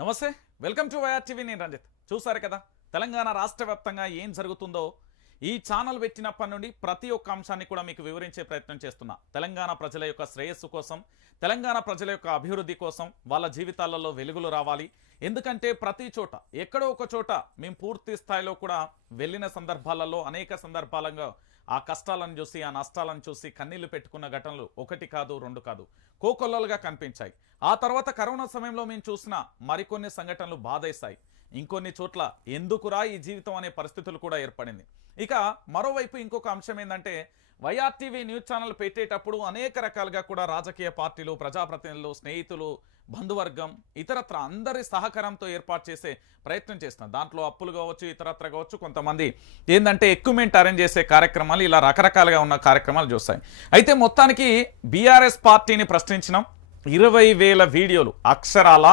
నమస్తే welcome to YR TV నేను రంజిత్ చూసారు కదా తెలంగాణ రాష్ట్ర వ్యాప్తంగా ఏం జరుగుతుందో ఈ ఛానల్ పెట్టినప్పటి నుండి ప్రతి ఒక్క అంశాన్ని కూడా మీకు వివరించే ప్రయత్నం చేస్తున్నా తెలంగాణ ప్రజల యొక్క శ్రేయస్సు కోసం తెలంగాణ ప్రజల యొక్క అభివృద్ధి కోసం వాళ్ళ జీవితాలలో వెలుగులు రావాలి ఎందుకంటే ప్రతి చోట ఎక్కడో ఒక చోట మేము పూర్తి స్థాయిలో కూడా వెళ్ళిన సందర్భాలలో అనేక సందర్భాలలో ఆ కష్టాలను చూసి ఆ నష్టాలను చూసి కన్నీళ్లు పెట్టుకున్న ఘటనలు ఒకటి కాదు రెండు కాదు కోకొల్లలుగా కనిపించాయి ఆ తర్వాత కరోనా సమయంలో మేము చూసిన మరికొన్ని సంఘటనలు బాధేశాయి ఇంకొన్ని చోట్ల ఎందుకురా ఈ జీవితం అనే పరిస్థితులు కూడా ఏర్పడింది ఇక మరోవైపు ఇంకొక అంశం ఏంటంటే వైఆర్ టీవీ న్యూస్ ఛానల్ పెట్టేటప్పుడు అనేక రకాలుగా కూడా రాజకీయ పార్టీలు ప్రజాప్రతినిధులు స్నేహితులు బంధువర్గం ఇతరత్ర అందరి సహకారంతో ఏర్పాటు చేసే ప్రయత్నం చేస్తున్నాం దాంట్లో అప్పులు కావచ్చు ఇతరత్ర కావచ్చు కొంతమంది ఏంటంటే ఎక్విప్మెంట్ అరేంజ్ చేసే కార్యక్రమాలు ఇలా రకరకాలుగా ఉన్న కార్యక్రమాలు చూస్తాయి అయితే మొత్తానికి బీఆర్ఎస్ పార్టీని ప్రశ్నించినాం 20,000 వీడియోలు అక్షరాల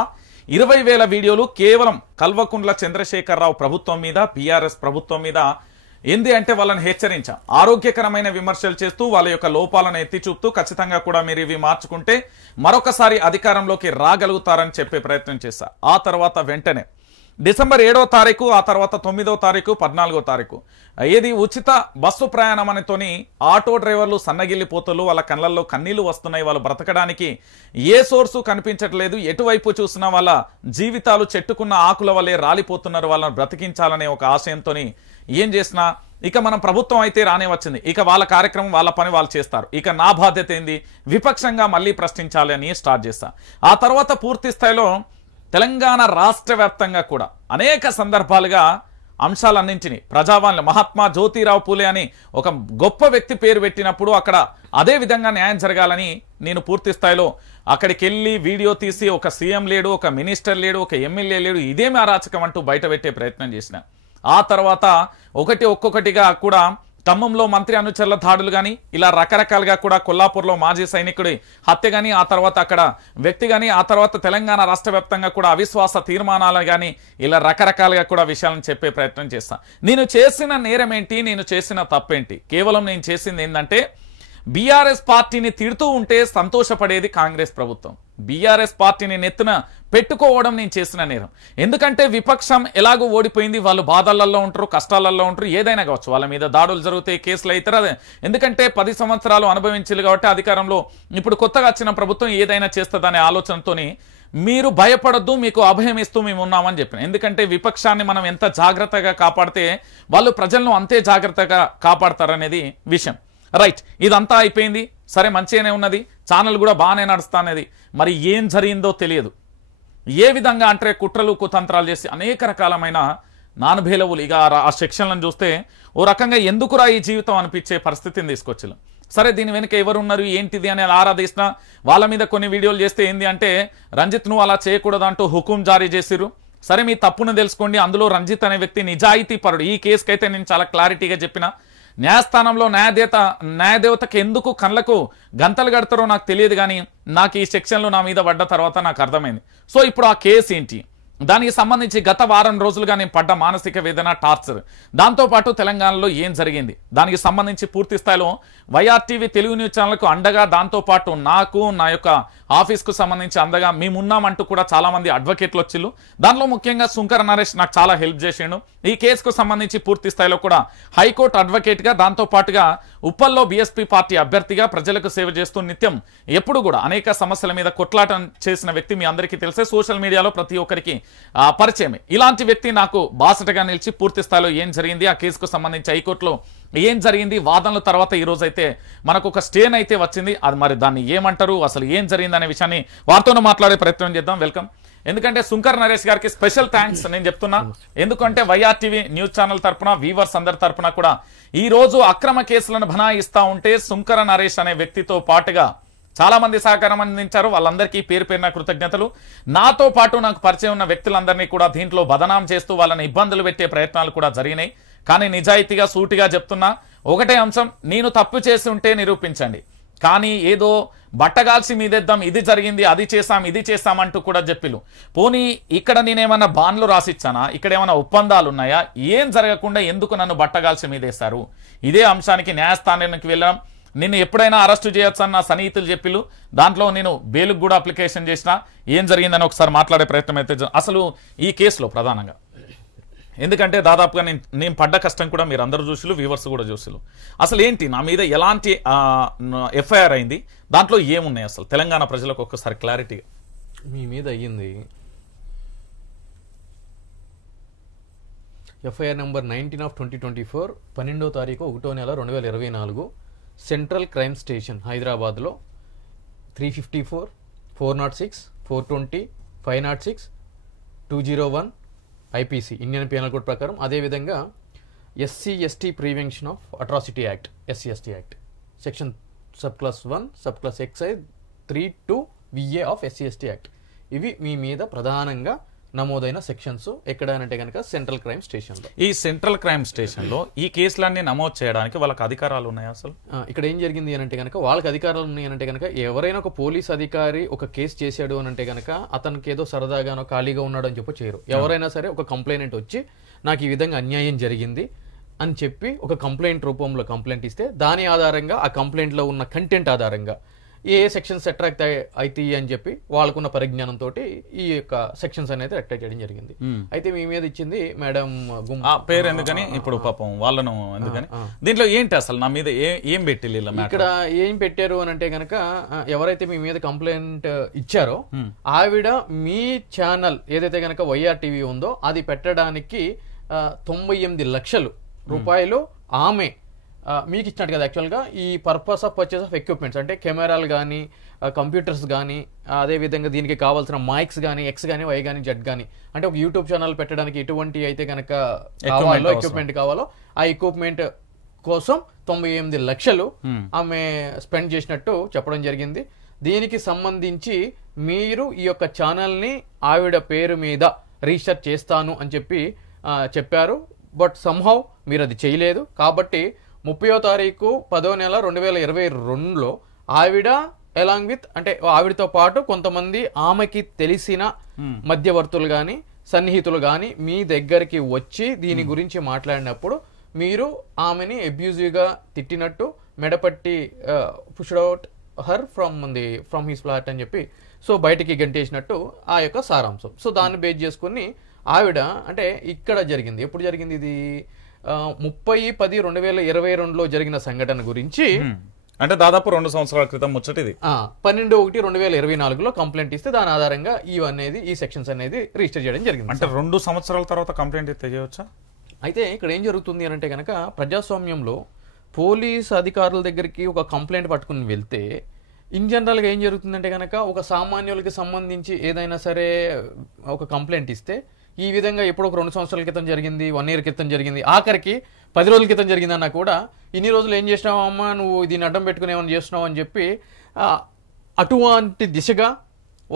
20,000 వీడియోలు కేవలం కల్వకుంట్ల చంద్రశేఖరరావు ప్రభుత్వం మీద బీఆర్ఎస్ ప్రభుత్వం మీద ఏంది అంటే వాళ్ళని హెచ్చరించాం ఆరోగ్యకరమైన విమర్శలు చేస్తూ వాళ్ళ యొక్క లోపాలను ఎత్తి చూపుతూ ఖచ్చితంగా కూడా మీరు ఇవి మార్చుకుంటే మరొకసారి అధికారంలోకి రాగలుగుతారని చెప్పే ప్రయత్నం చేశా ఆ తర్వాత వెంటనే డిసెంబర్ 7వ తారీఖు ఆ తర్వాత 9వ తారీఖు 14వ తారీఖు ఏది ఉచిత బస్సు ప్రయాణం అనితోని ఆటో డ్రైవర్లు సన్నగిల్లిపోతులు వాళ్ళ కళ్ళల్లో కన్నీళ్లు వస్తున్నాయి వాళ్ళు బ్రతకడానికి ఏ సోర్సు కనిపించట్లేదు ఎటువైపు చూసినా వాళ్ళ జీవితాలు చెట్టుకున్న ఆకుల వల్లే రాలిపోతున్నారు వాళ్ళని బ్రతికించాలనే ఒక ఆశయంతో ఏం చేసినా ఇక మనం ప్రభుత్వం అయితే రానే వచ్చింది ఇక వాళ్ళ కార్యక్రమం వాళ్ళ పని వాళ్ళు చేస్తారు ఇక నా బాధ్యత ఏంది విపక్షంగా మళ్ళీ ప్రశ్నించాలి అని స్టార్ట్ చేస్తా ఆ తర్వాత పూర్తి స్థాయిలో తెలంగాణ రాష్ట్ర వ్యాప్తంగా కూడా అనేక సందర్భాలుగా అంశాలన్నింటినీ ప్రజావాణి మహాత్మా జ్యోతిరావు పూలే అని ఒక గొప్ప వ్యక్తి పేరు పెట్టినప్పుడు అక్కడ అదే విధంగా న్యాయం జరగాలని నేను పూర్తి స్థాయిలో అక్కడికి వెళ్ళి వీడియో తీసి ఒక సీఎం లేడు ఒక మినిస్టర్ లేడు ఒక ఎమ్మెల్యే లేడు ఇదేమి అరాచకం అంటూ బయట పెట్టే ప్రయత్నం చేసిన ఆ తర్వాత ఒక్కొక్కటిగా కూడా ఖమ్మంలో మంత్రి అనుచరుల దాడులు కానీ ఇలా రకరకాలుగా కూడా కొల్లాపూర్లో మాజీ సైనికుడి హత్య కానీ ఆ తర్వాత అక్కడ వ్యక్తి కానీ ఆ తర్వాత తెలంగాణ రాష్ట్ర వ్యాప్తంగా కూడా అవిశ్వాస తీర్మానాలు కానీ ఇలా రకరకాలుగా కూడా విషయాలను చెప్పే ప్రయత్నం చేస్తాను నేను చేసిన నేరం ఏంటి నేను చేసిన తప్పేంటి కేవలం నేను చేసింది ఏంటంటే బీఆర్ఎస్ పార్టీని తిడుతూ ఉంటే సంతోషపడేది కాంగ్రెస్ ప్రభుత్వం బీఆర్ఎస్ పార్టీని నెత్తున పెట్టుకోవడం నేను చేసిన నేరం ఎందుకంటే విపక్షం ఎలాగో ఓడిపోయింది వాళ్ళు బాధలలో ఉంటారు కష్టాలలో ఉంటారు ఏదైనా కావచ్చు వాళ్ళ మీద దాడులు జరుగుతాయి కేసులు అవుతారు ఎందుకంటే 10 సంవత్సరాలు అనుభవించాలి కాబట్టి అధికారంలో ఇప్పుడు కొత్తగా వచ్చిన ప్రభుత్వం ఏదైనా చేస్తుందనే ఆలోచనతోని మీరు భయపడొద్దు మీకు అభయం ఇస్తూ మేము ఉన్నామని చెప్పిన ఎందుకంటే విపక్షాన్ని మనం ఎంత జాగ్రత్తగా కాపాడితే వాళ్ళు ప్రజలను అంతే జాగ్రత్తగా కాపాడతారనేది విషయం రైట్ ఇదంతా అయిపోయింది సరే మంచిగానే ఉన్నది ఛానల్ కూడా బాగానే నడుస్తానేది మరి ఏం జరిగిందో తెలియదు ఏ విధంగా అంటే కుట్రలు కుతంత్రాలు చేసి అనేక రకాలమైన నానభేలవులు ఇక ఆ సెక్షన్లను చూస్తే ఓ రకంగా ఎందుకురా ఈ జీవితం అనిపించే పరిస్థితిని తీసుకొచ్చారు సరే దీని వెనుక ఎవరున్నారు ఏంటిది అని ఆరాధిస్తున్నా వాళ్ళ మీద కొన్ని వీడియోలు చేస్తే ఏంది అంటే రంజిత్ నువ్వు అలా చేయకూడదంటూ హుకుం జారీ చేసిరు సరే మీ తప్పును తెలుసుకోండి అందులో రంజిత్ అనే వ్యక్తి నిజాయితీ పరుడు ఈ కేసుకైతే నేను చాలా క్లారిటీగా చెప్పిన న్యాయస్థానంలో న్యాయదేవతకి ఎందుకు కళ్ళకు గంతలు కడతారో నాకు తెలియదు కానీ నాకు ఈ సెక్షన్లు నా మీద పడ్డ తర్వాత నాకు అర్థమైంది సో ఇప్పుడు ఆ కేసు ఏంటి దానికి సంబంధించి గత వారం రోజులుగా నేను పడ్డ మానసిక వేదన టార్చర్ దాంతోపాటు తెలంగాణలో ఏం జరిగింది దానికి సంబంధించి పూర్తి స్థాయిలో వైఆర్ టీవీ తెలుగు న్యూస్ ఛానల్కు అండగా దాంతోపాటు నాకు నా యొక్క ఆఫీస్కు సంబంధించి అందగా మేమున్నామంటూ కూడా చాలా మంది అడ్వకేట్లు వచ్చిళ్ళు దాంట్లో ముఖ్యంగా శుంకర నరేష్ నాకు చాలా హెల్ప్ చేసిండు ఈ కేసుకు సంబంధించి పూర్తి స్థాయిలో కూడా హైకోర్టు అడ్వకేట్గా దాంతోపాటుగా ఉప్పల్లో బీఎస్పీ పార్టీ అభ్యర్థిగా ప్రజలకు సేవ చేస్తూ నిత్యం ఎప్పుడు కూడా అనేక సమస్యల మీద కొట్లాటం చేసిన వ్యక్తి మీ అందరికీ తెలిసే సోషల్ మీడియాలో ప్రతి ఒక్కరికి పరిచయమే ఇలాంటి వ్యక్తి నాకు బాసటగా నిలిచి పూర్తి స్థాయిలో ఏం జరిగింది ఆ కేసుకు సంబంధించి హైకోర్టులో ఏం జరిగింది వాదనల తర్వాత ఈ రోజు అయితే మనకు ఒక స్టేన్ అయితే వచ్చింది అది మరి దాన్ని ఏమంటారు అసలు ఏం జరిగింది అనే విషయాన్ని వారితోనే మాట్లాడే ప్రయత్నం చేద్దాం వెల్కమ్ ఎందుకంటే శుంకర్ నరేష్ గారికి స్పెషల్ థ్యాంక్స్ నేను చెప్తున్నా ఎందుకంటే వైఆర్ టీవీ న్యూస్ ఛానల్ తరపున వీవర్స్ అందరి తరపున కూడా ఈ రోజు అక్రమ కేసులను బనాయిస్తా ఉంటే శుంకర నరేష్ అనే వ్యక్తితో పాటుగా చాలా మంది సహకారం అందించారు వాళ్ళందరికీ పేరు పేరున కృతజ్ఞతలు నాతో పాటు నాకు పరిచయం ఉన్న వ్యక్తులందరినీ కూడా దీంట్లో బదనాం చేస్తూ వాళ్ళని ఇబ్బందులు పెట్టే ప్రయత్నాలు కూడా జరిగినాయి కానీ నిజాయితీగా సూటిగా చెప్తున్నా ఒకటే అంశం నేను తప్పు చేసి ఉంటే నిరూపించండి కానీ ఏదో బట్టగాల్సి మీదేద్దాం ఇది జరిగింది అది చేసాం ఇది చేసామంటూ కూడా చెప్పిలు పోనీ ఇక్కడ నేనేమన్నా బాండ్లు రాసిచ్చానా ఇక్కడ ఏమైనా ఒప్పందాలు ఉన్నాయా ఏం జరగకుండా ఎందుకు నన్ను బట్టగాల్సి మీదేస్తారు ఇదే అంశానికి న్యాయస్థానానికి వెళ్ళాం నిన్ను ఎప్పుడైనా అరెస్టు చేయొచ్చు అని నా సన్నిహితులు చెప్పిళ్ళు. దాంట్లో నేను బెయిల్కి కూడా అప్లికేషన్ చేసిన. ఏం జరిగిందని ఒకసారి మాట్లాడే ప్రయత్నం అయితే అసలు ఈ కేసులో ప్రధానంగా, ఎందుకంటే దాదాపుగా నేను పడ్డ కష్టం కూడా మీరు అందరూ చూసిలు, వ్యూవర్స్ కూడా చూసిలు. అసలు ఏంటి నా మీద ఎలాంటి ఎఫ్ఐఆర్ అయింది, దాంట్లో ఏమున్నాయి అసలు తెలంగాణ ప్రజలకు ఒక్కసారి క్లారిటీగా. మీ మీద అయ్యింది ఎఫ్ఐఆర్ నెంబర్ 19/2024 12వ తారీఖు 1వ నెల 2024 సెంట్రల్ క్రైమ్ స్టేషన్ హైదరాబాద్లో 354, 406, 420, 506, 201 ఐపీసీ ఇండియన్ పీనల్ కోడ్ ప్రకారం, అదేవిధంగా SC/ST prevention of atrocity act SC/ST act section sub class 1 sub class excise 3(2) VA of SC/ST act. ఇవి మీ మీద ప్రధానంగా నమోదైన సెక్షన్స్. ఎక్కడనంటే కనుక సెంట్రల్ క్రైమ్ స్టేషన్లో. ఈ సెంట్రల్ క్రైమ్ స్టేషన్లో ఈ కేసులన్నీ నమోదు చేయడానికి వాళ్ళకి అధికారాలు ఉన్నాయా అసలు? ఇక్కడ ఏం జరిగింది అని అంటే కనుక వాళ్ళకి అధికారాలు ఉన్నాయి అంటే కనుక ఎవరైనా ఒక పోలీస్ అధికారి ఒక కేసు చేశాడు అని అంటే కనుక అతనికి ఏదో సరదాగానో ఖాళీగా ఉన్నాడు అని చెప్పి చేయరు. ఎవరైనా సరే ఒక కంప్లైంట్ వచ్చి నాకు ఈ విధంగా అన్యాయం జరిగింది అని చెప్పి ఒక కంప్లైంట్ రూపంలో కంప్లైంట్ ఇస్తే దాని ఆధారంగా ఆ కంప్లైంట్లో ఉన్న కంటెంట్ ఆధారంగా ఏ సెక్షన్స్ అట్రాక్ట్ అవుతాయి అని చెప్పి వాళ్ళకున్న పరిజ్ఞానంతో ఈ యొక్క సెక్షన్స్ అనేది అట్రాక్ట్ చేయడం జరిగింది. అయితే మీ మీద ఇచ్చింది మేడం పేరు ఎందుకని ఇప్పుడు పాపం వాళ్ళను ఎందుకని, దీంట్లో ఏంటి అసలు నా మీద ఏం పెట్టి ఇక్కడ ఏం పెట్టారు అని అంటే కనుక ఎవరైతే మీ మీద కంప్లైంట్ ఇచ్చారో ఆవిడ మీ ఛానల్ ఏదైతే కనుక వైఆర్ టీవీ ఉందో అది పెట్టడానికి 98 లక్షల రూపాయలు ఆమె మీకు ఇచ్చినట్టు కదా. యాక్చువల్గా ఈ purpose of purchase of equipments అంటే కెమెరాలు కానీ కంప్యూటర్స్ కానీ అదేవిధంగా దీనికి కావాల్సిన మైక్స్ కానీ X కానీ Y కానీ Z కానీ అంటే ఒక యూట్యూబ్ ఛానల్ పెట్టడానికి ఎటువంటి అయితే కనుక కావాలో ఎక్విప్మెంట్ కావాలో ఆ ఎక్విప్మెంట్ కోసం 98 లక్షలు ఆమె స్పెండ్ చేసినట్టు చెప్పడం జరిగింది. దీనికి సంబంధించి మీరు ఈ యొక్క ఛానల్ని ఆవిడ పేరు మీద రిజిస్టర్ చేస్తాను అని చెప్పి చెప్పారు. బట్ సమ్హౌ మీరు అది చేయలేదు. కాబట్టి 30వ తారీఖు 10వ నెల 2022లో ఆవిడ అలాంగ్ విత్ అంటే ఆవిడతో పాటు కొంతమంది ఆమెకి తెలిసిన మధ్యవర్తులు కానీ సన్నిహితులు కానీ మీ దగ్గరికి వచ్చి దీని గురించి మాట్లాడినప్పుడు మీరు ఆమెని అబ్యూజివ్గా తిట్టినట్టు మెడపట్టి pushed out her from his flat అని చెప్పి సో బయటికి గంటేసినట్టు ఆ యొక్క సారాంశం. సో దాన్ని బేస్ చేసుకుని ఆవిడ అంటే ఇక్కడ జరిగింది. ఎప్పుడు జరిగింది ఇది? 30/10/2022లో జరిగిన సంఘటన గురించి అంటే దాదాపు 2 సంవత్సరాల క్రితం ముచ్చట ఇది. 12/1/2024లో కంప్లైంట్ ఇస్తే దాని ఆధారంగా ఈ సెక్షన్స్ అనేది రిజిస్టర్ చేయడం జరిగింది. అంటే 2 సంవత్సరాల తర్వాత కంప్లైంట్ ఇస్తే చేయవచ్చా? అయితే ఇక్కడ ఏం జరుగుతుంది అని అంటే కనుక ప్రజాస్వామ్యంలో పోలీస్ అధికారుల దగ్గరికి ఒక కంప్లైంట్ పట్టుకుని వెళ్తే ఇన్ జనరల్గా ఏం జరుగుతుందంటే కనుక ఒక సామాన్యులకి సంబంధించి ఏదైనా సరే ఒక కంప్లైంట్ ఇస్తే ఈ విధంగా ఎప్పుడో ఒక 2 సంవత్సరాల క్రితం జరిగింది, 1 year క్రితం జరిగింది, ఆఖరికి 10 రోజుల క్రితం జరిగిందన్నా కూడా ఇన్ని రోజులు ఏం చేసినావు అమ్మా నువ్వు దీన్ని అడ్డం పెట్టుకుని ఏమైనా చేస్తున్నావు అని చెప్పి అటువంటి దిశగా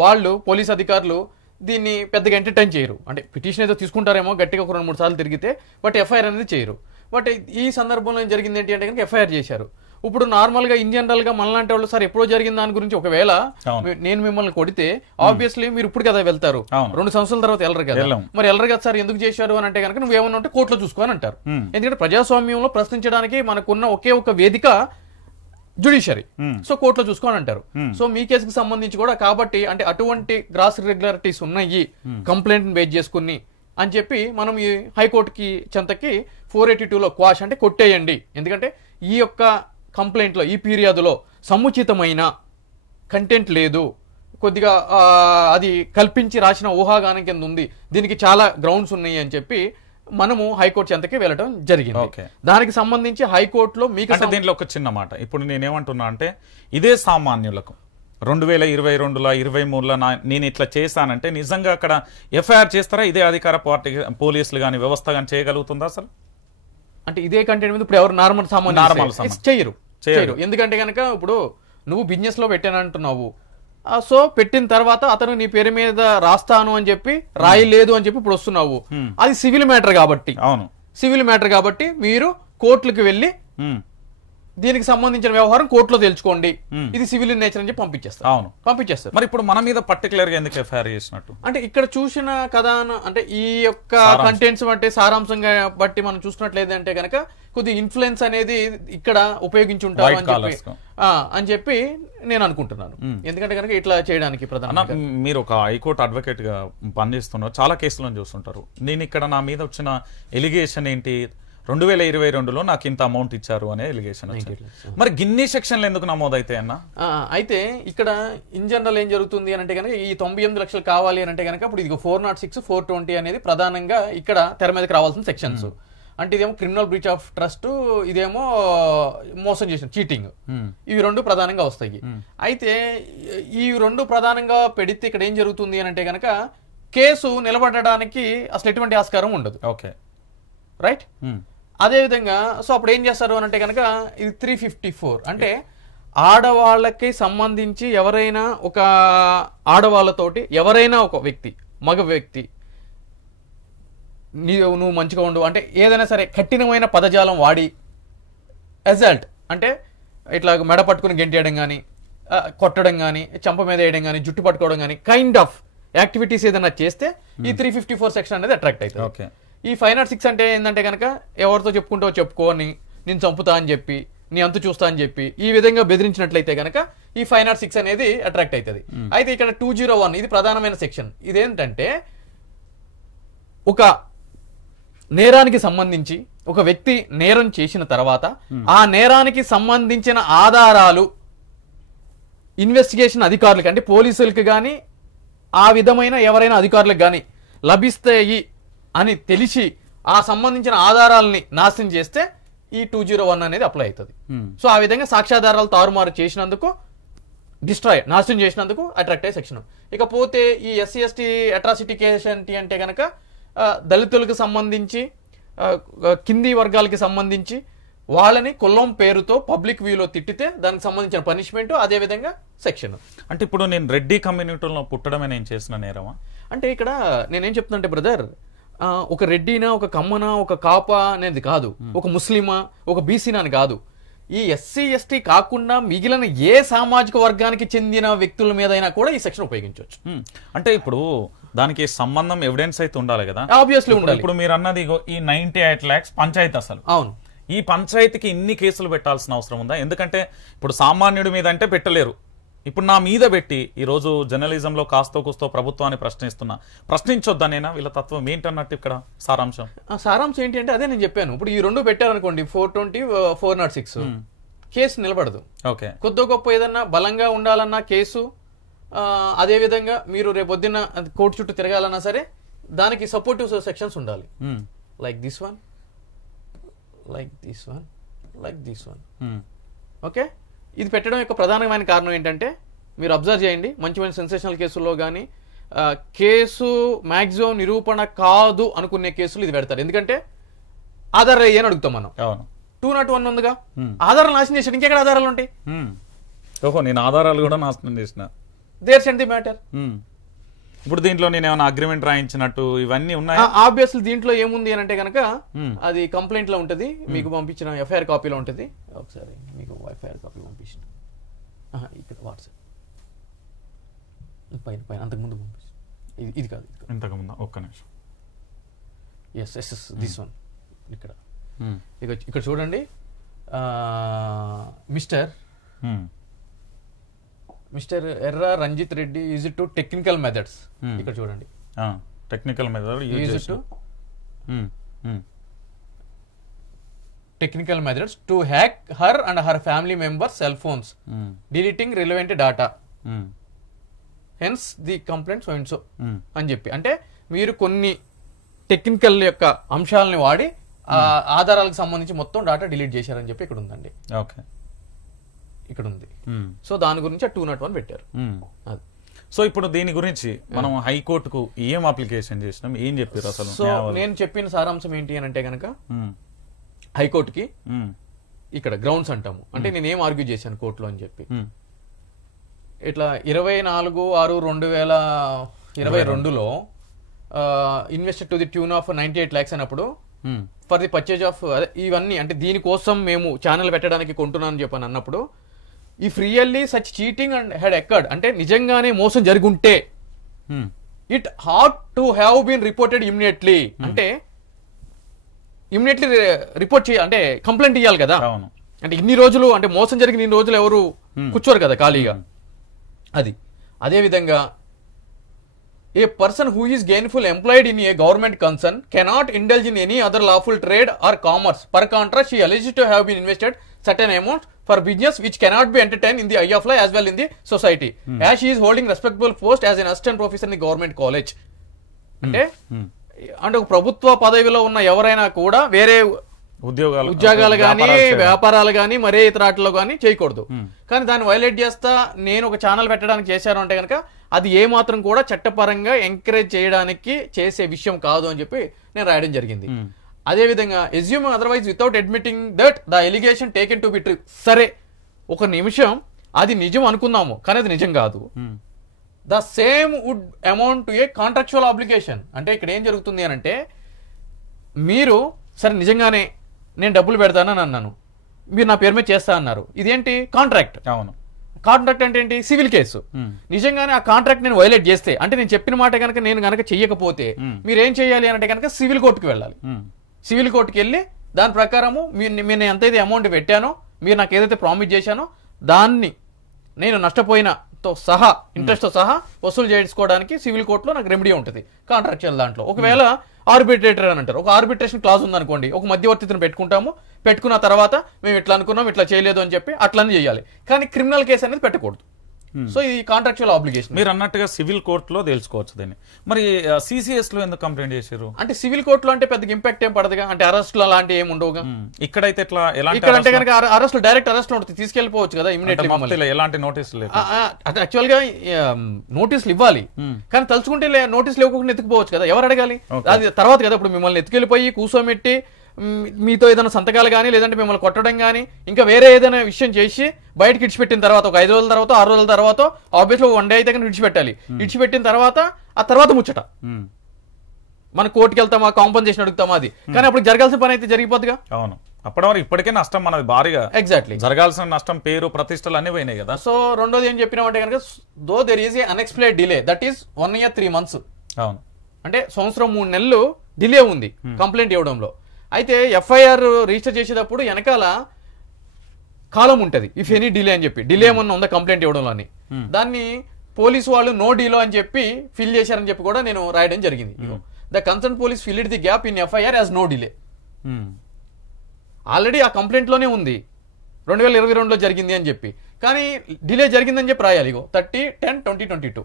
వాళ్ళు పోలీస్ అధికారులు దీన్ని పెద్దగా ఎంటర్టైన్ చేయరు. అంటే పిటిషన్ ఏదో తీసుకుంటారేమో గట్టిగా ఒక 2-3 సార్లు తిరిగితే, బట్ ఎఫ్ఐఆర్ అనేది చేయరు. బట్ ఈ సందర్భంలో ఏం జరిగింది ఏంటి అంటే కనుక ఎఫ్ఐఆర్ చేశారు. ఇప్పుడు నార్మల్గా ఇన్ జనరల్గా మనలాంటి వాళ్ళు సార్ ఎప్పుడో జరిగిన దాని గురించి ఒకవేళ నేను మిమ్మల్ని కొడితే ఆబ్వియస్లీ మీరు ఇప్పుడు కదా వెళ్తారు, 2 సంవత్సరాల తర్వాత వెళ్ళరు కదా, మరి వెళ్ళరు కదా సార్ ఎందుకు చేశారు అని అంటే కనుక నువ్వేమన్నా ఉంటే కోర్టులో చూసుకోని అంటారు. ఎందుకంటే ప్రజాస్వామ్యంలో ప్రశ్నించడానికి మనకున్న ఒకే ఒక వేదిక జ్యుడిషియరీ, సో కోర్టులో చూసుకోని అంటారు. సో మీ కేసుకి సంబంధించి కూడా కాబట్టి అంటే అటువంటి గ్రాస్ ఇర్రెగ్యులారిటీస్ ఉన్నాయి కంప్లైంట్ బేస్ చేసుకుని అని చెప్పి మనం ఈ హైకోర్టుకి చెంతకి 482లో క్వాష్ అంటే కొట్టేయండి. ఎందుకంటే ఈ యొక్క కంప్లైంట్లో ఈ ఫిర్యాదులో సముచితమైన కంటెంట్ లేదు, కొద్దిగా అది కల్పించి రాసిన ఊహాగానం కింద ఉంది, దీనికి చాలా గ్రౌండ్స్ ఉన్నాయి అని చెప్పి మనము హైకోర్టు చెంతకి వెళ్ళడం జరిగింది. దానికి సంబంధించి హైకోర్టులో మీకు దీంట్లో ఒక చిన్న మాట, ఇప్పుడు నేనేమంటున్నా అంటే ఇదే సామాన్యులకు 2022లో 23లో నేను ఇట్లా చేశానంటే నిజంగా అక్కడ ఎఫ్ఐఆర్ చేస్తారా? ఇదే అధికార పార్టీ పోలీసులు కానీ వ్యవస్థ కానీ చేయగలుగుతుందా అసలు? అంటే ఇదే కంటెంట్ మీద ఇప్పుడు ఎవరు నార్మల్ సామాన్యులు చేయరు. ఎందుకంటే కనుక ఇప్పుడు నువ్వు బిజినెస్ లో పెట్టానంటున్నావు, సో పెట్టిన తర్వాత అతను నీ పేరు మీద రాస్తాను అని చెప్పి రాయలేదు అని చెప్పి ఇప్పుడు వస్తున్నావు, అది సివిల్ మ్యాటర్ కాబట్టి. అవును, సివిల్ మ్యాటర్ కాబట్టి మీరు కోర్టులకు వెళ్ళి దీనికి సంబంధించిన వ్యవహారం కోర్టులో తెలుసుకోండి, ఇది సివిల్ ఇన్ నేచర్ అని చెప్పి పంపించేస్తారు. అవును, పంపించేస్తారు. మరి ఇప్పుడు మన మీద పర్టికులర్ గా ఎందుకు ఎఫ్ఐఆర్ చేసినట్టు? అంటే ఇక్కడ చూసిన కథను అంటే ఈ యొక్క కంటెంట్స్ అంటే సారాంశంగా బట్టి మనం చూసుకున్నట్లేదు అంటే కనుక కొద్ది ఇన్ఫ్లుయెన్స్ అనేది ఇక్కడ ఉపయోగించి ఉంటారు అని చెప్పి నేను అనుకుంటున్నాను. ఎందుకంటే కనుక ఇట్లా చేయడానికి ప్రధాన మీరు ఒక హైకోర్టు అడ్వకేట్ గా పనిచేస్తున్నారు, చాలా కేసులను చూస్తుంటారు. నేను ఇక్కడ నా మీద వచ్చిన ఎలిగేషన్ ఏంటి, 2022లో నాకు ఇంత అమౌంట్ ఇచ్చారు అనే ఎలిగేషన్ వచ్చింది. మరి గిన్ని సెక్షన్లు ఎందుకు నమోదైతాయి అన్న? అయితే ఇక్కడ ఇన్ జనరల్ ఏం జరుగుతుంది అని అంటే కనుక ఈ 98 లక్షలు కావాలి అని అంటే కనుక ఇప్పుడు ఇది 406, 420 అనేది ప్రధానంగా ఇక్కడ తెర మీదకి రావాల్సిన సెక్షన్స్. అంటే ఇదేమో క్రిమినల్ బ్రీచ్ ఆఫ్ ట్రస్ట్, ఇదేమో మోసం చేసిన చీటింగ్, ఇవి రెండు ప్రధానంగా వస్తాయి. అయితే ఈ రెండు ప్రధానంగా పెడితే ఇక్కడ ఏం జరుగుతుంది అని అంటే కనుక కేసు నిలబడడానికి అసలు ఎటువంటి ఆస్కారం ఉండదు. Okay, right. అదేవిధంగా సో అప్పుడు ఏం చేస్తారు అని అంటే కనుక ఇది 354 అంటే ఆడవాళ్ళకి సంబంధించి ఎవరైనా ఒక ఆడవాళ్ళతోటి ఎవరైనా ఒక వ్యక్తి మగ వ్యక్తి నువ్వు మంచిగా ఉండు అంటే ఏదైనా సరే కఠినమైన పదజాలం వాడి అజల్ట్ అంటే ఇట్లా మెడ పట్టుకుని గెంటేయడం కానీ, కొట్టడం కానీ, చెంప మీద వేయడం కానీ, జుట్టు పట్టుకోవడం కానీ కైండ్ ఆఫ్ యాక్టివిటీస్ ఏదైనా చేస్తే ఈ 354 సెక్షన్ అనేది అట్రాక్ట్ అవుతుంది. ఓకే. ఈ 506 అంటే ఏంటంటే కనుక ఎవరితో చెప్పుకుంటావో చెప్పుకోని నేను చంపుతా అని చెప్పి నీ అంతు చూస్తా అని చెప్పి ఈ విధంగా బెదిరించినట్లయితే కనుక ఈ 506 అనేది అట్రాక్ట్ అవుతుంది. అయితే ఇక్కడ 201 ఇది ప్రధానమైన సెక్షన్. ఇదేంటంటే ఒక నేరానికి సంబంధించి ఒక వ్యక్తి నేరం చేసిన తర్వాత ఆ నేరానికి సంబంధించిన ఆధారాలు ఇన్వెస్టిగేషన్ అధికారులకి అంటే పోలీసులకి కానీ ఆ విధమైన ఎవరైనా అధికారులకు కానీ లభిస్తాయి అని తెలిసి ఆ సంబంధించిన ఆధారాలని నాశనం చేస్తే ఈ 201 అనేది అప్లై అవుతుంది. సో ఆ విధంగా సాక్ష్యాధారాలు తారుమారు చేసినందుకు డిస్ట్రాయ్ నాశనం చేసినందుకు అట్రాక్ట్ అయ్యే సెక్షన్. ఇకపోతే ఈ SC ST అట్రాసిటీ కేసు ఏంటి అంటే కనుక దళితులకు సంబంధించి కింది వర్గాలకి సంబంధించి వాళ్ళని కులం పేరుతో పబ్లిక్ వ్యూలో తిట్టితే దానికి సంబంధించిన పనిష్మెంట్ అదేవిధంగా సెక్షన్. అంటే ఇప్పుడు నేను రెడ్డి కమ్యూనిటీలో పుట్టడమే నేను చేసిన నేరమా? అంటే ఇక్కడ నేనేం చెప్తున్నా అంటే బ్రదర్, ఒక రెడ్డినా ఒక కమ్మనా ఒక కాపా అనేది కాదు, ఒక ముస్లిమా ఒక బీసీనా అని కాదు. ఈ SC ST కాకుండా మిగిలిన ఏ సామాజిక వర్గానికి చెందిన వ్యక్తుల మీదైనా కూడా ఈ సెక్షన్ ఉపయోగించవచ్చు. అంటే ఇప్పుడు దానికి సంబంధం ఎవిడెన్స్ అయితే ఉండాలి కదా? ఆబ్వియస్లీ ఉండాలి. ఇప్పుడు మీరు అన్నది ఈ 98 lakhs పంచాయతీ, అసలు అవును ఈ పంచాయతీకి ఇన్ని కేసులు పెట్టాల్సిన అవసరం ఉందా? ఎందుకంటే ఇప్పుడు సామాన్యుడి మీద అంటే పెట్టలేరు, ఇప్పుడు నా మీద పెట్టి ఈరోజు జర్నలిజంలో కాస్తో కూస్తో ప్రభుత్వాన్ని ప్రశ్నించొద్దనేనా వీళ్ళ తత్వం ఏంటన్నట్టు ఇక్కడ సారాంశం? సారాంశం ఏంటి అంటే అదే నేను చెప్పాను. ఇప్పుడు ఈ రెండు పెట్టారనుకోండి 420, 406 కేసు నిలబడదు. ఓకే, కొద్ది గొప్ప ఏదన్నా బలంగా ఉండాలన్నా కేసు, అదేవిధంగా మీరు రేపొద్దున కోర్టు చుట్టూ తిరగాలన్నా సరే దానికి సపోర్టివ్ సెక్షన్స్ ఉండాలి. Like this one, like this one, like this one. Okay, ఇది పెట్టడం యొక్క ప్రధానమైన కారణం ఏంటంటే మీరు అబ్జర్వ్ చేయండి, మంచి మంచి సెన్సేషనల్ కేసుల్లో కానీ కేసు మ్యాక్సిమం నిరూపణ కాదు అనుకునే కేసులు ఇది పెడతారు. ఎందుకంటే ఆధారాలు అయ్యని అడుగుతాం మనం. 201 ఉందిగా, ఆధారాలు నాశనం చేశాడు, ఇంకెక్కడ ఆధారాలు ఉంటాయి? ఓహో, నేను ఆధారాలు కూడా నాశనం చేసిన. There send the matter. ఇప్పుడు దీంట్లో నేను ఏమైనా అగ్రిమెంట్ రాయించినట్టు ఇవన్నీ ఉన్నాయి. ఆబ్వియస్లీ దీంట్లో ఏముంది అని అంటే కనుక అది కంప్లైంట్ లో ఉంటది, మీకు పంపించిన FIR కాపీలో ఉంటది. ఒకసారి మీకు FIR కాపీ పంపించిన ఇక్కడ వాట్సాప్ పైన అంతకుముందు పంపించిన ఇది కాదు, ఇంతకుముందు ఒక్క నిమిషం. Yes this one. ఇక్కడ చూడండి, mister Erra Ranjith Reddy use it to technical methods. ఇక్కడ చూడండి, technical method use it to technical methods to hack her and her family members cell phones, deleting relevant data, hence the complaint so and so అని చెప్పి. అంటే మీరు కొన్ని technical యొక్క అంశాలని వాడి ఆధారాలకు సంబంధించి మొత్తం డాటా డిలీట్ చేశారని చెప్పి ఇక్కడ ఉందండి. ఓకే, ఇక్కడ ఉంది. సో దాని గురించి 201 పెట్టారు. సో ఇప్పుడు దీని గురించి మనం హైకోర్టుకు ఏం అప్లికేషన్ చేసినాం, ఏం చెప్పారు అసలు? సో నేను చెప్పిన సారాంశం ఏంటి అని అంటే కనుక హైకోర్టుకి ఇక్కడ గ్రౌండ్స్ అంటాము, అంటే నేను ఏం ఆర్గ్యూ చేశాను కోర్టులో అని చెప్పి, ఇట్లా 24/6/2022లో invested to the tune of 98 lakhs అన్నప్పుడు ఫర్ ది పర్చేజ్ ఆఫ్ ఇవన్నీ అంటే దీనికోసం మేము ఛానల్ పెట్టడానికి కొంటున్నాను చెప్పని అన్నప్పుడు if really such cheating and had occurred అంటే నిజంగానే మోసం జరుగుంటే it had to have been reported immediately అంటే ఇమ్మీడియట్లీ రిపోర్ట్ చేయాలి అంటే కంప్లైంట్ ఇవ్వాలి కదా. అంటే ఇన్ని రోజులు అంటే మోసం జరిగిన ఇన్ని రోజులు ఎవరు కూర్చోరు కదా ఖాళీగా. అది అదేవిధంగా a person who is gainful employed in a government concern cannot indulge in any other lawful trade or commerce per contra she alleged to have been invested certain amount for business which cannot be entertained in the eye of law as well in the society as she is holding respectable post as an assistant professor in the government college. అంటే ఒక ప్రభుత్వ పదవిలో ఉన్న ఎవరైనా కూడా వేరే ఉద్యోగాలు కానీ వ్యాపారాలు కానీ మరే ఇతర ఆటల్లో కానీ చేయకూడదు. కానీ దాన్ని వైలేట్ చేస్తా నేను ఒక ఛానల్ పెట్టడానికి చేశాను అంటే కనుక అది ఏ మాత్రం కూడా చట్టపరంగా ఎంకరేజ్ చేయడానికి చేసే విషయం కాదు అని చెప్పి నేను రాయడం జరిగింది. అదేవిధంగా assume otherwise without admitting that the allegation taken to be true. సరే ఒక నిమిషం అది నిజం అనుకుందాము కానీ అది నిజం కాదు. The same would amount to a contractual obligation. అంటే ఇక్కడ ఏం జరుగుతుంది అని అంటే మీరు సరే నిజంగానే నేను డబ్బులు పెడతానని అన్నాను, మీరు నా పేరు మీద చేస్తా అన్నారు, ఇదేంటి కాంట్రాక్ట్. అవును, కాంట్రాక్ట్ అంటే ఏంటి సివిల్ కేసు. నిజంగానే ఆ కాంట్రాక్ట్ నేను వైలేట్ చేస్తే అంటే నేను చెప్పిన మాట కనుక నేను కనుక చెయ్యకపోతే మీరు ఏం చేయాలి అంటే కనుక సివిల్ కోర్టుకు వెళ్ళాలి. సివిల్ కోర్టుకి వెళ్ళి దాని ప్రకారము నేను ఎంతైతే అమౌంట్ పెట్టానో మీరు నాకు ఏదైతే ప్రామిస్ చేశానో దాన్ని నేను నష్టపోయినతో సహా ఇంట్రెస్ట్ తో సహా వసూలు చేసుకోవడానికి సివిల్ కోర్టులో నాకు రెమెడీ ఉంటుంది కాంట్రాక్చువల్ దాంట్లో. ఒకవేళ ఆర్బిట్రేటర్ అని అంటారు, ఒక ఆర్బిట్రేషన్ క్లాజ్ ఉందనుకోండి, ఒక మధ్యవర్తిని పెట్టుకున్న తర్వాత మేము ఇట్లా అనుకున్నాం ఇట్లా చేయలేదు అని చెప్పి అట్లనే చేయాలి. కానీ క్రిమినల్ కేసు అనేది పెట్టకూడదు. సో ఇది కాంట్రాక్చువల్ ఆబ్లిగేషన్. మీరు అన్నట్టుగా సివిల్ కోర్టులో తెలుసుకోవచ్చు దీన్ని. మరి సిసిఎస్ లో ఎందుకు కంప్లైంట్ చేశారు అంటే సివిల్ కోర్టులో అంటే పెద్దగా ఇంపాక్ట్ ఏం పడదుగా, అంటే అరెస్ట్లు అలాంటి ఏమి ఉండవుగా. ఇక్కడైతే ఎట్లా ఇక్కడ అంటే కనుక అరెస్ట్ డైరెక్ట్ అరెస్ట్ ఉంటుంది, తీసుకెళ్లిపోవచ్చు కదా ఇమీడియట్లీ. ఎలాంటి నోటీసులు యాక్చువల్ గా నోటీసులు ఇవ్వాలి కానీ తలుచుకుంటే నోటీసులు ఇవ్వకుండా ఎత్తుకుపోవచ్చు కదా, ఎవరు అడగాలి? అది తర్వాత కదా. ఇప్పుడు మిమ్మల్ని ఎత్తుకెళ్ళిపోయి కూర్చోమెట్టి మీతో ఏదైనా సంతకాలు కానీ లేదంటే మిమ్మల్ని కొట్టడం కానీ ఇంకా వేరే ఏదైనా విషయం చేసి బయటకి ఇడిచిపెట్టిన తర్వాత ఒక 5 రోజుల తర్వాత 6 రోజుల తర్వాత ఆబ్వియస్లీ 1 డే అయితే విడిచిపెట్టాలి. ఇడిచిపెట్టిన తర్వాత ముచ్చట మన కోర్టుకి వెళ్తామా కాంపన్సేషన్ అడుగుతామా అది. కానీ అప్పుడు జరగాల్సిన పని అయితే జరిగిపోద్దిగా. అవును, అప్పటి వరకు ఇప్పటికే నష్టం మనది భారీగా. ఎగ్జాక్ట్లీ జరగాల్సిన నష్టం పేరు ప్రతిష్టలు అన్ని పోయినాయి కదా. సో రెండోది ఏం చెప్పినామంటే కనుక though there is a unexplained delay that is 1 year 3 months. అవును, అంటే 1 3 నెలలు డిలే ఉంది కంప్లైంట్ ఇవ్వడంలో. అయితే ఎఫ్ఐఆర్ రిజిస్టర్ చేసేటప్పుడు వెనకాల కాలం ఉంటుంది ఇఫ్ ఎనీ డిలే అని చెప్పి, డిలే ఏమన్నా ఉందా కంప్లైంట్ ఇవ్వడంలో అని. దాన్ని పోలీసు వాళ్ళు నో డీలో అని చెప్పి ఫిల్ చేశారని చెప్పి కూడా నేను రాయడం జరిగింది. The concern police filed the gap in FIR as no delay. Already ఆ కంప్లైంట్ లోనే ఉంది 2022లో జరిగింది అని చెప్పి, కానీ డిలే జరిగిందని చెప్పి రాయాలి. 30/10/2022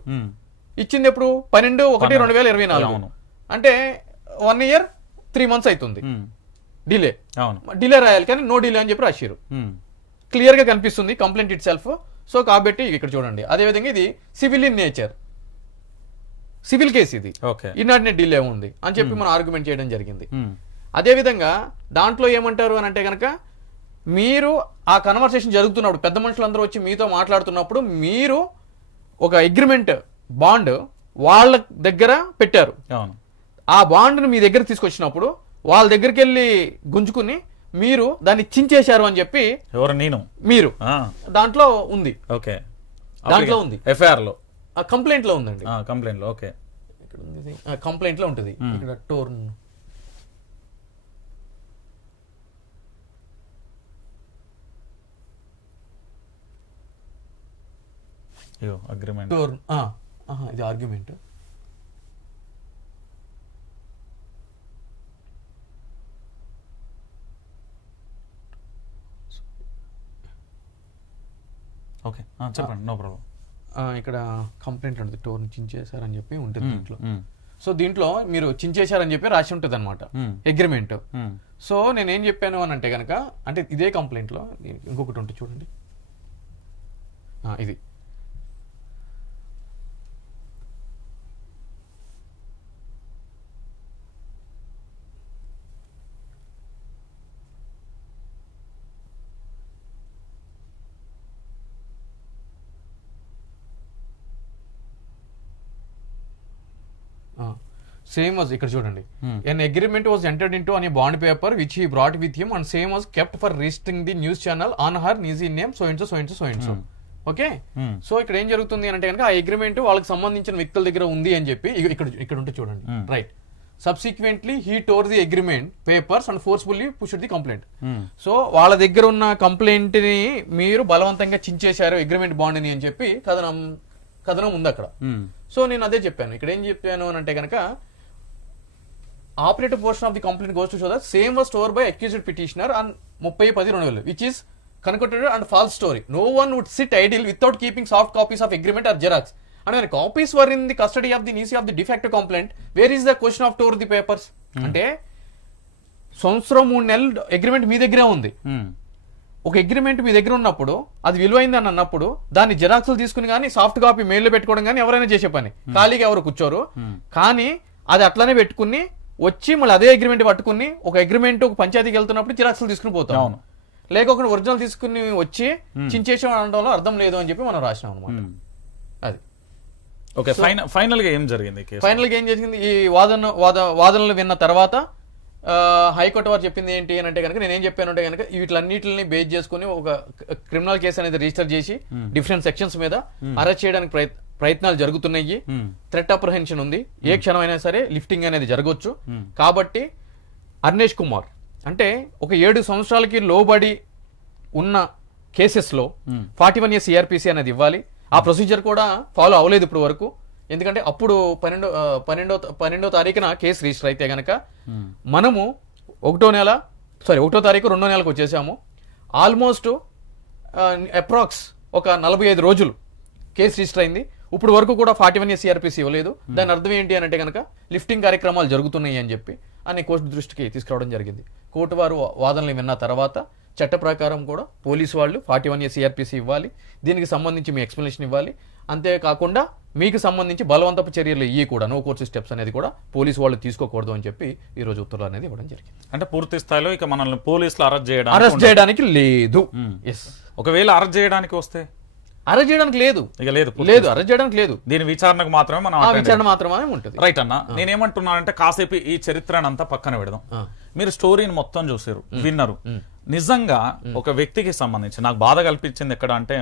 ఇచ్చింది ఎప్పుడు 12/1/2024. అంటే 1 year 3 months అవుతుంది డిలే. డిలే రాయాలి కానీ నో డిలే అని చెప్పి రాశారు. క్లియర్ గా కనిపిస్తుంది కంప్లైంట్ ఇట్ సెల్ఫ్. సో కాబట్టి ఇక్కడ చూడండి. అదేవిధంగా ఇది civil in nature, civil case ఇది, ఇన్నార్డినేట్ డిలే ఉంది అని చెప్పి మనం ఆర్గ్యుమెంట్ చేయడం జరిగింది. అదేవిధంగా దాంట్లో ఏమంటారు అని అంటే కనుక మీరు ఆ కన్వర్సేషన్ జరుగుతున్నప్పుడు పెద్ద మనుషులందరూ వచ్చి మీతో మాట్లాడుతున్నప్పుడు మీరు ఒక అగ్రిమెంట్ బాండ్ వాళ్ళ దగ్గర పెట్టారు. ఆ బాండ్ను మీ దగ్గర తీసుకొచ్చినప్పుడు వాళ్ళ దగ్గరికి వెళ్ళి గుంజుకుని మీరు దాన్ని చించేశారు అని చెప్పి మీరు దాంట్లో ఉంది. దాంట్లో ఉంది ఎఫ్ఐఆర్ లో, కంప్లైంట్ లో ఉందండి. కంప్లైంట్ లో ఓకే, కంప్లైంట్ లో ఉంటుంది. ఇక్కడ టోర్న్ అగ్రిమెంట్, టోర్న్ ఇది ఆర్గ్యుమెంట్. ఓకే చెప్పండి, నో ప్రాబ్లం. ఇక్కడ కంప్లైంట్ ఉంటుంది, టోర్న్ చించేశారని చెప్పి ఉంటుంది దీంట్లో. సో దీంట్లో మీరు చించేశారని చెప్పి రాసి ఉంటుంది అనమాట అగ్రిమెంట్. సో నేనేం చెప్పాను అని అంటే కనుక, అంటే ఇదే కంప్లైంట్ లో ఇంకొకటి ఉంటుంది చూడండి, ఇది సేమ్ వాజ్ ఇక్కడ చూడండి an agreement was entered into on a bond paper which he brought with him and same was kept for registering the news channel on her easy name so and so so and so so and so. Okay, so ఇక్కడ ఏం జరుగుతుంది అంటే కనుక ఆ agreement వాళ్ళకి సంబంధించిన వ్యక్తుల దగ్గర ఉంది అని చెప్పి ఇక్కడ ఉంటే చూడండి, right. Subsequently he tore the agreement papers and forcefully pushed the complaint. So వాళ్ళ దగ్గర ఉన్న కంప్లైంట్ ని మీరు బలవంతంగా చించేశారు అగ్రిమెంట్ బాండ్ ని అని చెప్పి కథనం ఉంది అక్కడ. సో నేను అదే చెప్పాను. ఇక్కడ ఏం చెప్పాను అని అంటే కనుక operative portion of the complaint goes to show that same was store by accused petitioner on 30/10/2000 which is concocted and false story. No one would sit idle without keeping soft copies of agreement or xerox. And when copies were in the custody of the NICI of the de facto complaint, where is the question of tore the papers? అంటే సంవత్సరం 3 నెలలు agreement మీ దగ్గరే ఉంది. ఒక agreement మీ దగ్గర ఉన్నప్పుడు అది విలువైంది అని అన్నప్పుడు దాన్ని జిరాక్స్లు తీసుకుని కానీ సాఫ్ట్ కాపీ మెయిల్లో పెట్టుకోవడం కానీ ఎవరైనా చేసే పని, ఖాళీగా ఎవరు కూర్చోరు. కానీ అది అట్లానే పెట్టుకుని వచ్చి మళ్ళీ అదే అగ్రిమెంట్ పట్టుకుని ఒక అగ్రిమెంట్ ఒక పంచాయతీకి వెళ్తున్నప్పుడు జిరాక్స్లు తీసుకుని పోతాం, లేక ఒక ఒరిజినల్ తీసుకుని వచ్చి చించేసాం అనడంలో అర్థం లేదు అని చెప్పి మనం రాసినాం అనమాట. అది ఓకే. ఫైనల్ గా ఏం జరిగింది? ఫైనల్ గా ఏం జరిగింది, ఈ వాదనలు విన్న తర్వాత హైకోర్టు వారు చెప్పింది ఏంటి అని అంటే కనుక నేనేం చెప్పాను అంటే కనుక వీటిలన్నిటిని బేస్ చేసుకుని ఒక క్రిమినల్ కేసు అనేది రిజిస్టర్ చేసి డిఫరెంట్ సెక్షన్స్ మీద అరెస్ట్ చేయడానికి ప్రయత్నాలు జరుగుతున్నాయి. థ్రెట్ అప్రహెన్షన్ ఉంది, ఏ క్షణమైనా సరే లిఫ్టింగ్ అనేది జరగవచ్చు. కాబట్టి అర్నేష్ కుమార్ అంటే ఒక 7 సంవత్సరాలకి లోబడి ఉన్న కేసెస్లో 41 years CRPC అనేది ఇవ్వాలి. ఆ ప్రొసీజర్ కూడా ఫాలో అవ్వలేదు ఇప్పుడు వరకు. ఎందుకంటే అప్పుడు 12వ తారీఖున కేసు రిజిస్టర్ అయితే గనక మనము 1వ తారీఖు 2వ నెలకు వచ్చేసాము. ఆల్మోస్ట్ అప్రాక్స్ ఒక 45 రోజులు కేసు రిజిస్టర్ అయింది. ఇప్పుడు వరకు కూడా 41 years CRPC ఇవ్వలేదు. దాని అర్థం ఏంటి అని అంటే కనుక లిఫ్టింగ్ కార్యక్రమాలు జరుగుతున్నాయి అని చెప్పి అని కోర్టు దృష్టికి తీసుకురావడం జరిగింది. కోర్టు వారు వాదనలు విన్న తర్వాత చట్ట ప్రకారం కూడా పోలీసు వాళ్ళు 41 years CRPC ఇవ్వాలి, దీనికి సంబంధించి మీ ఎక్స్ప్లెనేషన్ ఇవ్వాలి. అంతేకాకుండా మీకు సంబంధించి బలవంతపు చర్యలు ఇవి కూడా నో కోర్సు స్టెప్స్ అనేది కూడా పోలీసు వాళ్ళు తీసుకోకూడదు అని చెప్పి ఈ రోజు ఉత్తర్వులు అనేది ఇవ్వడం జరిగింది. అంటే పూర్తి స్థాయిలో ఇక మనల్ని పోలీసులు అరెస్ట్ చేయడానికి లేదు. ఒకవేళ అరెస్ట్ చేయడానికి వస్తే అరెస్ట్ చేయడానికి లేదు, అరెస్ట్ చేయడానికి లేదు. దీని విచారణకు మాత్రమే మనం విచారణ మాత్రమే ఉంటుంది. రైట్ అన్న, నేనేమంటున్నానంటే కాసేపు ఈ చరిత్రను అంతా పక్కన పెడదాం. మీరు స్టోరీని మొత్తం చూసారు, విన్నారు. నిజంగా ఒక వ్యక్తికి సంబంధించి నాకు బాధ కల్పించింది ఎక్కడ అంటే,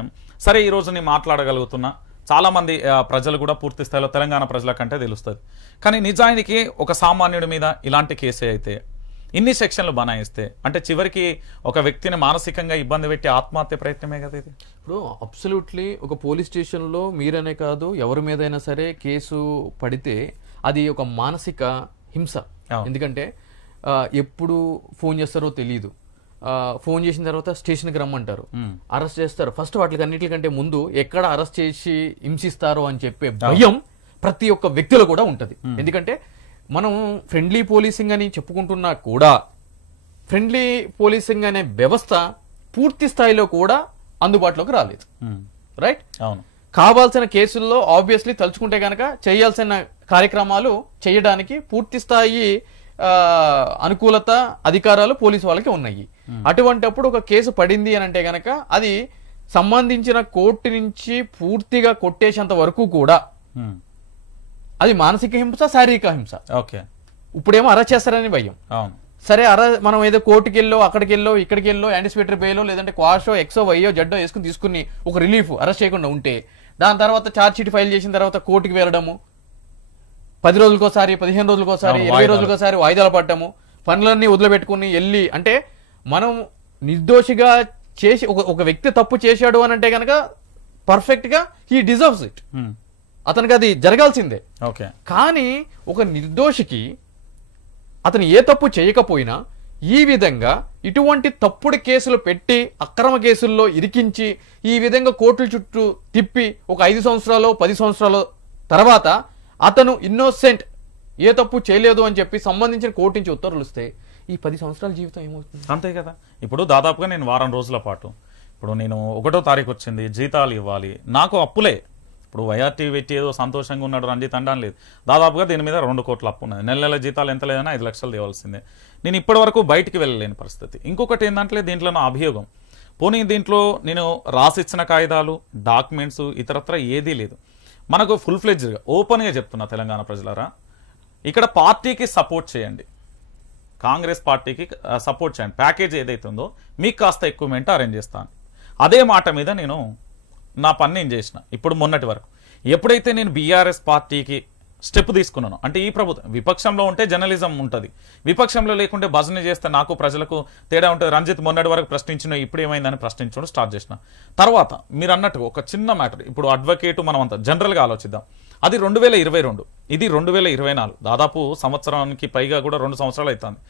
సరే ఈ రోజు నేను మాట్లాడగలుగుతున్నా, చాలా మంది ప్రజలు కూడా పూర్తి స్థాయిలో తెలంగాణ ప్రజల కంటే తెలుస్తుంది. కానీ నిజానికి ఒక సామాన్యుడి మీద ఇలాంటి కేసే అయితే ఇన్ని సెక్షన్లు బనాయిస్తే అంటే చివరికి ఒక వ్యక్తిని మానసికంగా ఇబ్బంది పెట్టి ఆత్మహత్య ప్రయత్నమే కదా ఇది. ఇప్పుడు అబ్సల్యూట్లీ ఒక పోలీస్ స్టేషన్లో మీరనే కాదు ఎవరి మీదైనా సరే కేసు పడితే అది ఒక మానసిక హింస. ఎందుకంటే ఎప్పుడు ఫోన్ చేస్తారో తెలియదు, ఫోన్ చేసిన తర్వాత స్టేషన్కి రమ్మంటారు, అరెస్ట్ చేస్తారు. ఫస్ట్ వాటికి అన్నిటికంటే ముందు ఎక్కడ అరెస్ట్ చేసి హింసిస్తారో అని చెప్పే భయం ప్రతి ఒక్క వ్యక్తిలో కూడా ఉంటది. ఎందుకంటే మనం ఫ్రెండ్లీ పోలీసింగ్ అని చెప్పుకుంటున్నా కూడా ఫ్రెండ్లీ పోలీసింగ్ అనే వ్యవస్థ పూర్తి స్థాయిలో కూడా అందుబాటులోకి రాలేదు. రైట్, అవును. కావాల్సిన కేసుల్లో ఆబ్వియస్లీ తలుచుకుంటే కనుక చేయాల్సిన కార్యక్రమాలు చేయడానికి పూర్తి స్థాయి అనుకూలత అధికారాలు పోలీసు వాళ్ళకి ఉన్నాయి. అటువంటిప్పుడు ఒక కేసు పడింది అని అంటే గనక అది సంబంధించిన కోర్టు నుంచి పూర్తిగా కొట్టేసేంత వరకు కూడా అది మానసిక హింస, శారీరక హింస. ఓకే, ఇప్పుడేమో అరెస్ట్ చేస్తారని భయం. సరే, మనం ఏదో కోర్టుకి వెళ్ళో అక్కడికి వెళ్ళో ఇక్కడికి వెళ్ళో యాంటిసిపేటరీ బెయిలో లేదంటే క్వాషో ఎక్సో వైయో జడ్డో వేసుకుని తీసుకుని ఒక రిలీఫ్ అరెస్ట్ చేయకుండా ఉంటే దాని తర్వాత ఛార్జ్ షీట్ ఫైల్ చేసిన తర్వాత కోర్టుకి వెళ్ళడము, 10 రోజులకోసారి 15 రోజులకోసారి 20 రోజులకోసారి వాయిదాలు పడ్డము, పనులన్నీ వదిలిపెట్టుకుని వెళ్ళి అంటే మనం నిర్దోషిగా చేసి ఒక వ్యక్తి తప్పు చేశాడు అని అంటే కనుక పర్ఫెక్ట్ గా హీ డిజర్వ్స్ ఇట్, అతనికి అది జరగాల్సిందే. కానీ ఒక నిర్దోషికి అతను ఏ తప్పు చేయకపోయినా ఈ విధంగా ఇటువంటి తప్పుడు కేసులు పెట్టి అక్రమ కేసుల్లో ఇరికించి ఈ విధంగా కోర్టుల చుట్టూ తిప్పి ఒక 5 సంవత్సరాలు 10 సంవత్సరాల తర్వాత అతను ఇన్నోసెంట్, ఏ తప్పు చేయలేదు అని చెప్పి సంబంధించిన కోర్టు నుంచి ఉత్తర్వులు ఇస్తే ఈ 10 సంవత్సరాల జీవితం ఏమవుతుంది? అంతే కదా. ఇప్పుడు దాదాపుగా నేను వారం రోజుల పాటు, ఇప్పుడు నేను 1వ తారీఖు వచ్చింది, జీతాలు ఇవ్వాలి, నాకు అప్పులే. ఇప్పుడు వైఆర్టీ పెట్టి ఏదో సంతోషంగా ఉన్నాడు రంజిత్ అనడం లేదు, దాదాపుగా దీని మీద 2 కోట్ల అప్పు ఉన్నది. నెల జీతాలు ఎంత లేదన్నా 5 లక్షలు తేవాల్సిందే. నేను ఇప్పటి వరకు బయటికి వెళ్ళలేని పరిస్థితి. ఇంకొకటి ఏంటంటే దీంట్లో నా అభియోగం, పోనీ దీంట్లో నేను రాసిచ్చిన కాగితాలు డాక్యుమెంట్స్ ఇతరత్ర ఏదీ లేదు. మనకు ఫుల్ ఫ్లెడ్జ్గా ఓపెన్గా చెప్తున్నా తెలంగాణ ప్రజలారా, ఇక్కడ పార్టీకి సపోర్ట్ చేయండి, కాంగ్రెస్ పార్టీకి సపోర్ట్ చేయండి, ప్యాకేజ్ ఏదైతే ఉందో మీకు కాస్త ఎక్కువ అరేంజ్ చేస్తాను. అదే మాట మీద నేను నా పని నేను చేసిన. ఇప్పుడు మొన్నటి వరకు ఎప్పుడైతే నేను బీఆర్ఎస్ పార్టీకి స్టెప్ తీసుకున్నాను అంటే ఈ ప్రభుత్వం విపక్షంలో ఉంటే జర్నలిజం ఉంటుంది, విపక్షంలో లేకుంటే భజన చేస్తే నాకు ప్రజలకు తేడా ఉంటుంది. రంజిత్ మొన్నటి వరకు ప్రశ్నించిన ఇప్పుడు ఏమైందని ప్రశ్నించడం స్టార్ట్ చేసిన తర్వాత మీరు అన్నట్టుగా ఒక చిన్న మ్యాటర్, ఇప్పుడు అడ్వకేటు మనం అంతా జనరల్గా ఆలోచిద్దాం. అది 2022, ఇది 2024, దాదాపు సంవత్సరానికి పైగా కూడా 2 సంవత్సరాలు అవుతుంది.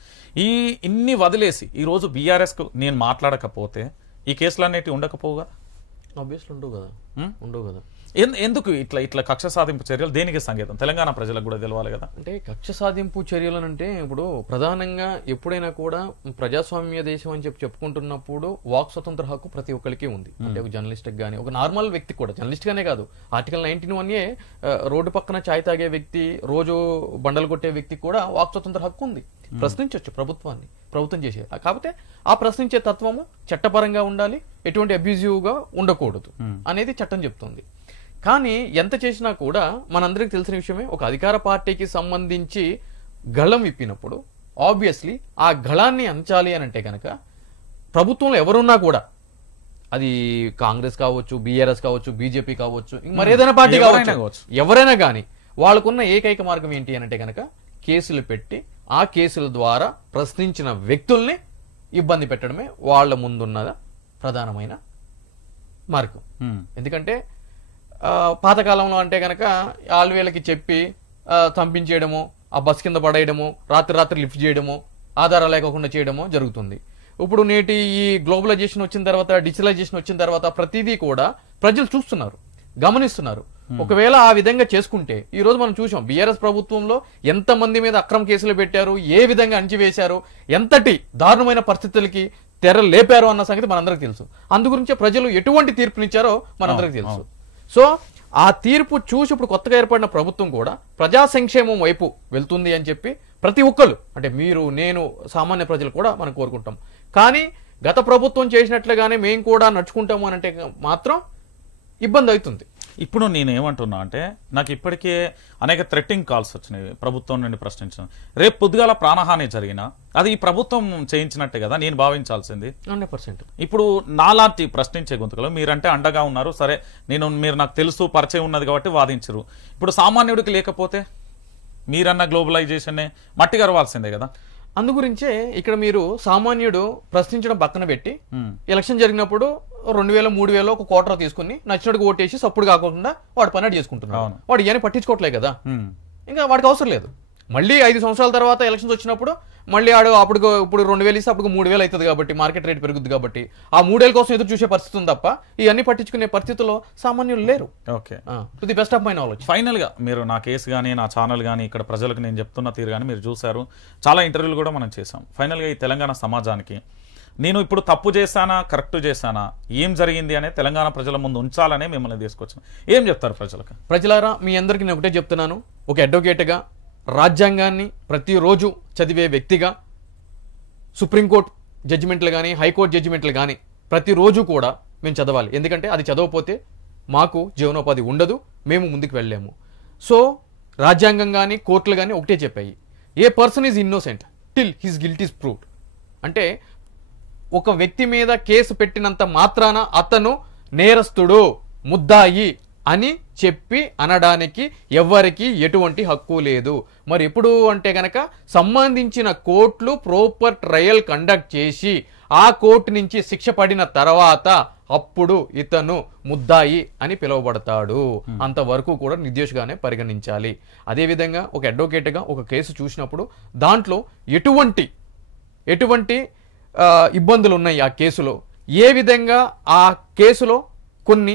ఇన్ని వదిలేసి ఈరోజు బీఆర్ఎస్కు నేను మాట్లాడకపోతే ఈ కేసులు అనేటివి ఉండకపోవుగా? ఆబ్వియస్లీ ఉండవు కదా. ఎందుకు ఇట్లా కక్ష సాధింపు చర్యలు దేనికి సంకేతం? తెలంగాణ ప్రజలకు కూడా తెలవాలి కదా. అంటే కక్ష సాధింపు చర్యలు అంటే ఇప్పుడు ప్రధానంగా ఎప్పుడైనా కూడా ప్రజాస్వామ్య దేశం అని చెప్పుకుంటున్నప్పుడు వాక్ స్వతంత్ర హక్కు ప్రతి ఒక్కరికి ఉంది. అంటే ఒక జర్నలిస్ట్ గానీ ఒక నార్మల్ వ్యక్తి కూడా, జర్నలిస్ట్ గానే కాదు, ఆర్టికల్ 19(1) రోడ్డు పక్కన ఛాయ్ తాగే వ్యక్తి, రోజు బండలు కొట్టే వ్యక్తి కూడా వాక్ స్వతంత్ర హక్కు ఉంది. ప్రశ్నించవచ్చు ప్రభుత్వం చేసేది. కాకపోతే ఆ ప్రశ్నించే తత్వము చట్టపరంగా ఉండాలి, ఎటువంటి అబ్యూజివ్ గా ఉండకూడదు అనేది చట్టం చెప్తుంది. కానీ ఎంత చేసినా కూడా మనందరికి తెలిసిన విషయమే, ఒక అధికార పార్టీకి సంబంధించి గళం విప్పినప్పుడు ఆబ్వియస్లీ ఆ గళాన్ని అంచాలి అని అంటే కనుక ప్రభుత్వంలో ఎవరున్నా కూడా, అది కాంగ్రెస్ కావచ్చు, బీఆర్ఎస్ కావచ్చు, బీజేపీ కావచ్చు, మరేదైనా పార్టీ కావచ్చు, ఎవరైనా కానీ వాళ్ళకున్న ఏకైక మార్గం ఏంటి అని అంటే కనుక కేసులు పెట్టి ఆ కేసుల ద్వారా ప్రశ్నించిన వ్యక్తుల్ని ఇబ్బంది పెట్టడమే వాళ్ళ ముందున్న ప్రధానమైన మార్గం. ఎందుకంటే పాతకాలంలో అంటే కనుక ఆల్వేలకి చెప్పి చంపించేయడము, ఆ బస్ కింద పడేయడము, రాత్రి లిఫ్ట్ చేయడము, ఆధారాలు లేకుండా చేయడము జరుగుతుంది. ఇప్పుడు నేటి ఈ గ్లోబలైజేషన్ వచ్చిన తర్వాత, డిజిటలైజేషన్ వచ్చిన తర్వాత ప్రతిదీ కూడా ప్రజలు చూస్తున్నారు, గమనిస్తున్నారు. ఒకవేళ ఆ విధంగా చేసుకుంటే ఈ రోజు మనం చూసాం బీఆర్ఎస్ ప్రభుత్వంలో ఎంత మంది మీద అక్రమ కేసులు పెట్టారు, ఏ విధంగా అణచివేశారు, ఎంతటి దారుణమైన పరిస్థితులకి తెర లేపారు అన్న సంగతి మనందరికి తెలుసు. అందుగురించే ప్రజలు ఎటువంటి తీర్పునిచ్చారో మనందరికి తెలుసు. సో ఆ తీర్పు చూసి ఇప్పుడు కొత్తగా ఏర్పడిన ప్రభుత్వం కూడా ప్రజా సంక్షేమం వైపు వెళ్తుంది అని చెప్పి ప్రతి ఒక్కరు, అంటే మీరు, నేను, సామాన్య ప్రజలు కూడా మనం కోరుకుంటాం. కానీ గత ప్రభుత్వం చేసినట్లుగానే మేము కూడా నడుచుకుంటాము అని అంటే మాత్రం ఇబ్బంది అవుతుంది. ఇప్పుడు నేనేమంటున్నా అంటే నాకు ఇప్పటికే అనేక థ్రెట్టింగ్ కాల్స్ వచ్చినాయి ప్రభుత్వం నుండి ప్రశ్నించడం. రేపు పొద్దుగాల ప్రాణహాని జరిగినా అది ఈ ప్రభుత్వం చేయించినట్టే కదా నేను భావించాల్సింది 100%. ఇప్పుడు నాలాంటి ప్రశ్నించే గొంతుకలు మీరంటే అండగా ఉన్నారు, సరే మీరు నాకు తెలుసు, పరిచయం ఉన్నది కాబట్టి వాదించరు. ఇప్పుడు సామాన్యుడికి లేకపోతే మీరన్న గ్లోబలైజేషన్నే మట్టి గరవాల్సిందే కదా. అందుగురించే ఇక్కడ మీరు సామాన్యుడు ప్రశ్నించడం పక్కన పెట్టి ఎలక్షన్ జరిగినప్పుడు 2000, 3000 ఒక కోటరా తీసుకుని నచ్చినట్టుగా ఓటేసి సప్పుడు కాకుండా వాడు పని చేసుకుంటున్నాడు. వాడు ఇవన్నీ పట్టించుకోవట్లే కదా, ఇంకా వాడికి అవసరం లేదు. మళ్ళీ 5 సంవత్సరాల తర్వాత ఎలక్షన్స్ వచ్చినప్పుడు మళ్ళీ ఇప్పుడు 2000 ఇస్తే అప్పుడు 3000 అవుతుంది కాబట్టి మార్కెట్ రేట్ పెరుగుద్ది కాబట్టి ఆ 3 ఏళ్ళ కోసం ఎదురు చూసే పరిస్థితి ఉంది తప్ప ఇవన్నీ పట్టించుకునే పరిస్థితుల్లో సామాన్యులు లేరు. Okay, to the best of my knowledge. Final గా మీరు నా కేసు కానీ నా ఛానల్ కానీ ఇక్కడ ప్రజలకు నేను చెప్తున్న తీరు కానీ మీరు చూశారు, చాలా ఇంటర్వ్యూలు కూడా మనం చేసాం. ఫైనల్ గా ఈ తెలంగాణ సమాజానికి నేను ఇప్పుడు తప్పు చేశానా, కరెక్ట్ చేశానా, ఏం జరిగింది అనే తెలంగాణ ప్రజల ముందు ఉంచాలనే మిమ్మల్ని తీసుకొచ్చిన. ఏం చెప్తారు ప్రజలకు? ప్రజలారా, మీ అందరికీ నేను ఒకటే చెప్తున్నాను, ఒక అడ్వకేట్గా, రాజ్యాంగాన్ని ప్రతిరోజు చదివే వ్యక్తిగా, సుప్రీంకోర్టు జడ్జిమెంట్లు కానీ హైకోర్టు జడ్జిమెంట్లు కానీ ప్రతిరోజు కూడా మేము చదవాలి. ఎందుకంటే అది చదవకపోతే మాకు జీవనోపాధి ఉండదు, మేము ముందుకు వెళ్ళలేము. సో రాజ్యాంగం కానీ కోర్టులు కానీ ఒకటే చెప్పాయి, a person is innocent till his guilt is proved. అంటే ఒక వ్యక్తి మీద కేసు పెట్టినంత మాత్రాన అతను నేరస్తుడు, ముద్దాయి అని చెప్పి అనడానికి ఎవ్వరికి ఎటువంటి హక్కు లేదు. మరి ఎప్పుడు అంటే గనక సంబంధించిన కోర్టులు ప్రాపర్ ట్రయల్ కండక్ట్ చేసి ఆ కోర్టు నుంచి శిక్ష పడిన తర్వాత అప్పుడు ఇతను ముద్దాయి అని పిలువబడతాడు. అంతవరకు కూడా నిర్దోషిగానే పరిగణించాలి. అదేవిధంగా ఒక అడ్వకేట్గా ఒక కేసు చూసినప్పుడు దాంట్లో ఎటువంటి ఇబ్బందులు ఉన్నాయి ఆ కేసులో, ఏ విధంగా ఆ కేసులో కొన్ని